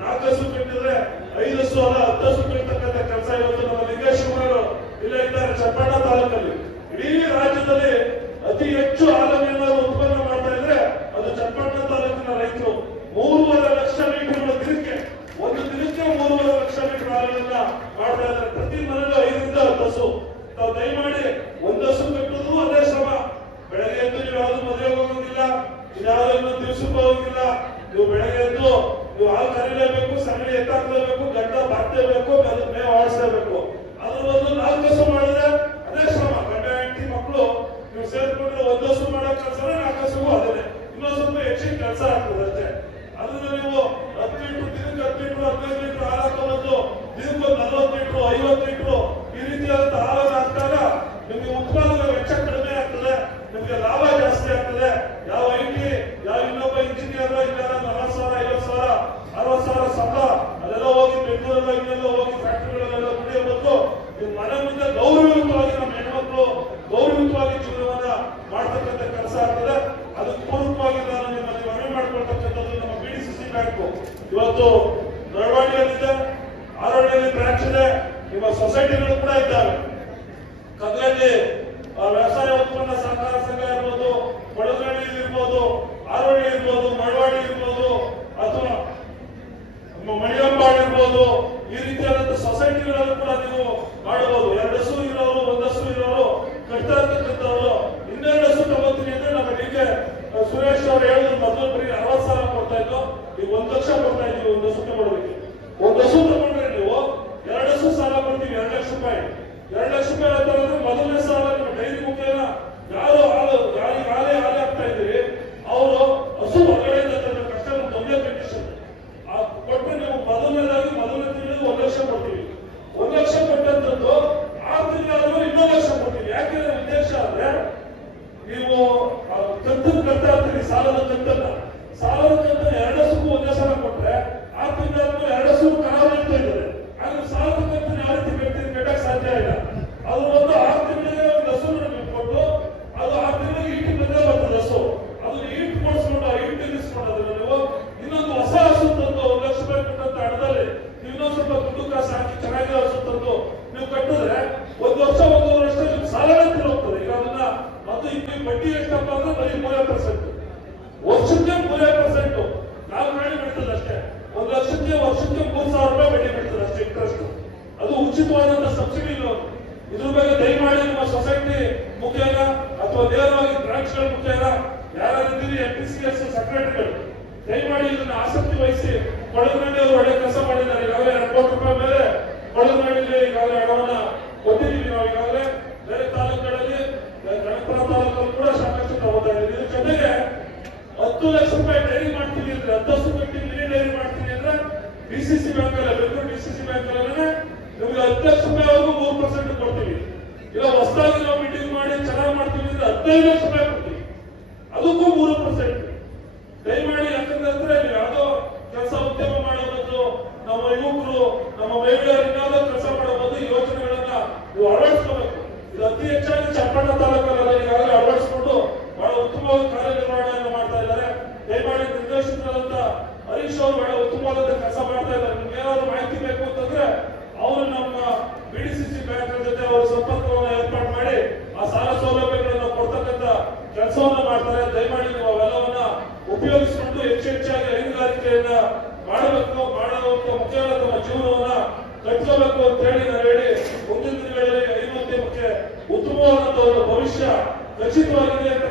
4 ಹಸು ಕಟ್ಟಿದ್ರೆ 5 ಹಸು ಅಲ್ಲ 10 ಹಸು ಕಟ್ಟತಕ್ಕಂಥ ಕೆಲಸ ಇವತ್ತು ನಮ್ಮ ಲಿಂಗೇಶ್ವರರು ಇಲ್ಲೇ ಇದ್ದಾರೆ. ಚಪ್ಪಣ್ಣ ತಾಲೂಕಲ್ಲಿ ಇಡೀ ರಾಜ್ಯದಲ್ಲಿ ಅತಿ ಹೆಚ್ಚು ಹಾಲನ್ನು ಉತ್ಪನ್ನ ಮಾಡ್ತಾ ಇದ್ರೆ ಅದು ಚಪ್ಪಣ್ಣ ತಾಲೂಕಿನ ರೈತರು. 3.5 ಲಕ್ಷ ಲೀಟರ್ ದಿನಕ್ಕೆ, ಒಂದು ದಿನಕ್ಕೆ 3.5 ಲಕ್ಷ ಲೀಟರ್ ಹಾಲನ್ನ ಮಾಡ್ತಾ ಇದ್ದಾರೆ. ಪ್ರತಿ ಮನೆಗೂ 5 ರಿಂದ 10 ಹಸು. ತಾವು ದಯಮಾಡಿ 1 ಹಸು ಕಟ್ಟೋದು ಅದೇ ಶ್ರಮ. ಬೆಳಗ್ಗೆ ಎದ್ದು ನೀವು ಯಾವ್ದು ಮದುವೆಗೆ ಹೋಗೋದಿಲ್ಲ, ಇನ್ಯಾವುದೋ ಇನ್ನೊಂದು ದಿವಸಕ್ಕೆ ಹೋಗಿಲ್ಲ. ನೀವು ಬೆಳಗ್ಗೆ ಎದ್ದು ನೀವು ಹಾಲು ಕರೀಲೇಬೇಕು, ಸಗಣಿ ಎತ್ತಾಕ್ಲೇಬೇಕು, ಗಡ್ಡ ಬಾರ್ತೇಬೇಕು, ಅದನ್ನ ಮೇವು ಆಡಿಸಲೇಬೇಕು. ಅದ್ರ ಒಂದು 4 ಹಸು ಮಾಡಿದ್ರೆ ಅದೇ ಶ್ರಮ. ಗಂಡ ಹೆಂಡತಿ ಮಕ್ಕಳು ನೀವು ಸೇರ್ಕೊಂಡ್ರೆ 1 ಹಸು ಮಾಡೋ ಕೆಲಸ 4 ಹಸುಗೂ ಅದೇ, ಇನ್ನೊಂದು ಸ್ವಲ್ಪ ಹೆಚ್ಚಿನ ಕೆಲಸ ಆಗ್ತದೆ ಅಷ್ಟೇ. ಅದನ್ನ ನೀವು 10 ಲೀಟರ್ ದಿನಕ್ಕೆ 10 ಲೀಟರ್ 15 ಲೀಟರ್ ಹಾಲು ಹಾಕೋದು, ದಿನಕ್ಕೆ 40 ಲೀಟರ್ 50 ಲೀಟರ್ ಈ ರೀತಿಯಾದಂತಹ ಹಾಲನ್ನು ಹಾಕಿದಾಗ ನಿಮಗೆ ಉತ್ಪಾದನೆ ವೆಚ್ಚ ಕಡಿಮೆ ಆಗ್ತದೆ, ನಿಮಗೆ ಲಾಭ ಜಾಸ್ತಿ ಆಗ್ತದೆ. ಯಾವ IT, ಯಾವ ಇನ್ನೊಬ್ಬ ಇಂಜಿನಿಯರ್ ಇಲ್ಲ 40,000 50,000 60,000 ಸಂಬಳ ಅಲ್ಲೆಲ್ಲ ಹೋಗಿ ಬೆಂಗಳೂರೆಲ್ಲ ಇನ್ನೆಲ್ಲ ಹೋಗಿ ಫ್ಯಾಕ್ಟರಿಗಳೆಲ್ಲ ದುಡಿಯೋ ಬದಲು ನಿಮ್ಮ ಮನೆ ಮುಂದೆ ಗೌರವಯುತವಾಗಿ ನಮ್ಮ ಹೆಣ್ಮಕ್ಳು ಗೌರವಯುತವಾಗಿ ಜೀವನವನ್ನ ಮಾಡ್ತಕ್ಕಂಥ ಕೆಲಸ ಆಗ್ತದೆ. ಅದಕ್ಕೆ ಪೂರಕವಾಗಿ ನಾನು ನಿಮ್ಮಲ್ಲಿ ಮನವಿ ಮಾಡ್ಕೊಳ್ತಕ್ಕಂಥದ್ದು ನಮ್ಮ BDCC ಬ್ಯಾಂಕ್ ಇವತ್ತು ನರವಾಡಿಯಲ್ಲಿದೆ, ಆರೋಡಿಯಲ್ಲಿ ಬ್ರಾಂಚ್ ಇದೆ, ನಿಮ್ಮ ಸೊಸೈಟಿಗಳು ಕೂಡ ಇದ್ದಾವೆ. ಕಗ್ಗಲ್ಲಿ ವ್ಯವಸಾಯ ಉತ್ಪನ್ನ ಸಹಕಾರ ಸಂಘ ಇರ್ಬೋದು, ಕೊಡಗಳ್ಳಿ ಇರ್ಬೋದು, ಆರೋಡಿ ಇರ್ಬೋದು, ಮಳವಾಡಿ ಇರ್ಬೋದು, ಅಥವಾ ಮಣಿಯಂಬಾಡ್ ಇರ್ಬೋದು, ಈ ರೀತಿಯಾದಂತಹ ಸೊಸೈಟಿಗಳನ್ನು ಕೂಡ ನೀವು ಮಾಡಬಹುದು. 2 ಹಸು ಇರೋರು, 1 ಹಸು ಇರೋರು ಕಟ್ತಾ ಇರ್ತಕ್ಕಂಥವ್ರು 2 ಹಸು ತಗೋತೀನಿ ಅಂದ್ರೆ ನಮ್ಮ ಡಿಕೆ ಸುರೇಶ್ ಅವರು ಹೇಳಿದ್ರು ಮೊದಲು ಬರೀ 60,000 ಕೊಡ್ತಾ ಇದ್ದು, ಈಗ 1 ಲಕ್ಷ ಕೊಡ್ತಾ ಇದ್ದೀವಿ 1 ಹಸು ತಗೊಳ್ಳೋದಕ್ಕೆ. 1 ಹಸು ತಗೊಂಡ್ರೆ ನೀವು 2 ಹಸು ಸಾಲ ಕೊಡ್ತೀವಿ 2 ಲಕ್ಷ ರೂಪಾಯಿ. 2 ಲಕ್ಷ ರೂಪಾಯಿ ಅಂತಂದ್ರೆ ಮೊದಲನೇ ಸಾಲ ನಿಮ್ಮ ಡೈರಿ ಮುಖೇನ ಯಾರು ಯಾರಿಗೆ ಹಾಲೆ ಆಗ್ತಾ ಇದ್ದೀರಿ ಅವರು ಹಸು ಹೊರಗಡೆಯಿಂದ ತಂದ ಕಸ್ಟಮರ್ ಒಂದೇ ಕಂಡೀಷನ್ ಕೊಟ್ಟರೆ ನೀವು ಮೊದಲನೇ ತಿಂಗಳಿಗೆ 1 ಲಕ್ಷ ಕೊಡ್ತೀವಿ. 1 ಲಕ್ಷ ಕೊಟ್ಟಂತದ್ದು 6 ತಿಂಗಳಾದ್ರೂ 2 ಲಕ್ಷ ಕೊಡ್ತೀವಿ. ಯಾಕೆಂದ್ರೆ ಉದ್ದೇಶ ಅಂದ್ರೆ ನೀವು ಕಂತನ್ನು ಕಟ್ತಾ ಇರ್ತೀರಿ, ಸಾಲದ ಕಂತನ್ನ 2 ಹಸುಗೂ ಒಂದೇ ಸಲ ಕೊಟ್ರೆ 6 ತಿಂಗಳಾದ್ರೂ 2 ಹಸು ಕರಾರು ಇರ್ತಾ ಇದ್ದಾರೆ. ಆದ್ರೆ ಸಾಲದ ಕಂತನ್ನು ಯಾವ ರೀತಿ ಕಟ್ಟಕ್ಕೆ ಸಾಧ್ಯ ಇಲ್ಲ. ಅದು ಒಂದು 6 ತಿಂಗಳಿಗೆ 1 ಹಸು ನೀವು ಕೊಟ್ಟು ಅದು 6 ತಿಂಗಳಿಗೆ ಈಟಿಗೆ ಬಂದೇ ಬರ್ತದೆ ಹಸು. ಅದು ಈಟ್ ಕೊಡಿಸ್ಕೊಂಡು ಆ ಈಟ್ ನಿಲ್ಲಿಸ್ಕೊಂಡ್ರೆ ನೀವು ಇನ್ನೊಂದು ಹೊಸ ಹಸು ತಂದು 1 ಲಕ್ಷ ರೂಪಾಯಿ ಕೊಟ್ಟಂತ ಹಣದಲ್ಲಿ ನೀವು ಇನ್ನೊಂದು ಸ್ವಲ್ಪ ದುಡ್ಡು ಕಾಸು ಹಾಕಿ ಚೆನ್ನಾಗಿರೋ ಹಸು ತಂದು ನೀವು ಕಟ್ಟಿದ್ರೆ 1 ವರ್ಷ 1.5 ವರ್ಷ ನಿಮ್ಗೆ ಸಾಲನೇ ತಿರೋಗ್ತದೆ. ಈಗ ಅದನ್ನ ಮತ್ತು ಇಲ್ಲಿ ಬಡ್ಡಿ ಎಷ್ಟಪ್ಪ ಅಂದ್ರೆ ಬರೀ 30%, ವರ್ಷಕ್ಕೆ 30%. ನಾವು ಮಾಡಿ ಬಿಡ್ತದೆ ಅಷ್ಟೇ. 1 ಲಕ್ಷಕ್ಕೆ ವರ್ಷಕ್ಕೆ 3,000 ರೂಪಾಯಿ ಬಡ್ಡಿ ಬಿಡ್ತದೆ ಅಷ್ಟೇ, ಇಂಟ್ರೆಸ್ಟ್. ಅದು ಉಚಿತವಾದಂತಹ ಸಬ್ಸಿಡಿ ಲೋನ್. ಇದ್ರ ಬಗ್ಗೆ ದಯಮಾಡಿ ನಿಮ್ಮ ಸೊಸೈಟಿ ಮುಖೇನ ಅಥವಾ ನೇರವಾಗಿ ಬ್ರಾಂಚ್ಗಳ ಮುಖೇನ ಯಾರಿದ್ದೀರಿ MPCS ಸೆಕ್ರೆಟರಿಗಳು ದಯಮಾಡಿ ಇದನ್ನ ಆಸಕ್ತಿ ವಹಿಸಿ. ಕೊಡಗನಹಳ್ಳಿ ಅವರು ಒಳ್ಳೆ ಕೆಲಸ ಮಾಡಿದ್ದಾರೆ. ಈಗಾಗಲೇ 2 ಕೋಟಿ ರೂಪಾಯಿ ಮೇಲೆ ಕೊಡಗನಹಳ್ಳಿಗೆ ಈಗಾಗಲೇ ಹಣವನ್ನ ಕೊಟ್ಟಿದ್ದೀವಿ. ನಾವು ಈಗಾಗಲೇ ಬೇರೆ ತಾಲೂಕುಗಳಲ್ಲಿ ಗಣಪುರ ತಾಲೂಕಲ್ಲಿ ಕೂಡ ಸಾಕಷ್ಟು ತಗೋತಾ ಇದ್ದೀವಿ. ಇದ್ರ ಜೊತೆಗೆ 10 ಲಕ್ಷ ರೂಪಾಯಿ ಡೈರಿ ಮಾಡ್ತೀವಿ ಅಂದ್ರೆ 10 ಹಸು ಕಟ್ಟಿ ಮಿನಿ ಡೈರಿ ಮಾಡ್ತೀವಿ ಅಂದ್ರೆ DCC ಬ್ಯಾಂಕ್ ಅಲ್ಲ, ಬೆಂಗಳೂರು DCC ಬ್ಯಾಂಕ್ ಅಲ್ಲೇ ನಿಮ್ಗೆ 10 ಲಕ್ಷ ರೂಪಾಯಿವರೆಗೂ 3% ಕೊಡ್ತೀವಿ. ಇಲ್ಲ ಹೊಸದಾಗಿ ನಾವು ಮೀಟಿಂಗ್ ಮಾಡಿ ಚೆನ್ನಾಗಿ ಮಾಡ್ತೀವಿ ಅಂದ್ರೆ 15 ಲಕ್ಷ ರೂಪಾಯಿ ಕೊಡ್ತೀವಿ, ಅದಕ್ಕೂ 3%. ದಯಮಾಡಿ ಯಾಕಂದ್ರೆ ನೀವು ಯಾವುದೋ ಕೆಲಸ ಉದ್ಯಮ ಮಾಡೋದು, ನಮ್ಮ ಯುವಕರು ನಮ್ಮ ಮಹಿಳೆಯರು ಇನ್ನಾದ್ರೂ ಕೆಲಸ ಮಾಡೋದು ಈ ಯೋಜನೆಗಳನ್ನ ನೀವು ಅಳವಡಿಸ್ಕೋಬೇಕು. ಇದು ಅತಿ ಹೆಚ್ಚಾಗಿ ಚನ್ನಪಟ್ಟಣ ತಾಲೂಕಲ್ಲ ಈಗಾಗಲೇ ಅಳವಡಿಸಿಕೊಂಡು ಬಹಳ ಉತ್ತಮವಾದ ಕಾರ್ಯನಿರ್ವಹಣೆಯನ್ನು ಮಾಡ್ತಾ ಇದ್ದಾರೆ. ದಯಮಾಡಿ ನಿರ್ದೇಶಕರಾದಂತ ಹರೀಶ್ ಅವರು ಬಹಳ ಉತ್ತಮವಾದ ಕೆಲಸ ಮಾಡ್ತಾ ಇದ್ದಾರೆ. ನಿಮ್ಗೆ ಏನಾದ್ರು ಮಾಹಿತಿ ಬೇಕು ಅಂತಂದ್ರೆ ಅವರು ನಮ್ಮ BDCC ಬ್ಯಾಂಕ್ ಜೊತೆ ಅವರ ಸಂಪರ್ಕವನ್ನು ಏರ್ಪಾಡು ಮಾಡಿ ಆ ಸಾಲ ಸೌಲಭ್ಯಗಳನ್ನು ಕೊಡ್ತಕ್ಕಂಥ ಕೆಲಸವನ್ನ ಮಾಡ್ತಾರೆ. ದಯಮಾಡಿ ನೀವು ಅವೆಲ್ಲವನ್ನ ಉಪಯೋಗಿಸಿಕೊಂಡು ಹೆಚ್ಚಾಗಿ ಹೈನುಗಾರಿಕೆಯನ್ನ ಮಾಡಬೇಕು, ಮಾಡುವಂತ ಮುಖ್ಯವಾದ ನಮ್ಮ ಜೀವನವನ್ನ ಕಟ್ಕೋಬೇಕು ಅಂತ ಹೇಳಿ ನಾನು ಹೇಳಿ ಮುಂದಿನ ದಿನಗಳಲ್ಲಿ ಹೈನುಗಾರಿಕೆ ಉತ್ತಮವಾದಂತಹ ಒಂದು ಭವಿಷ್ಯ ಖಚಿತವಾಗಿದೆ ಅಂತ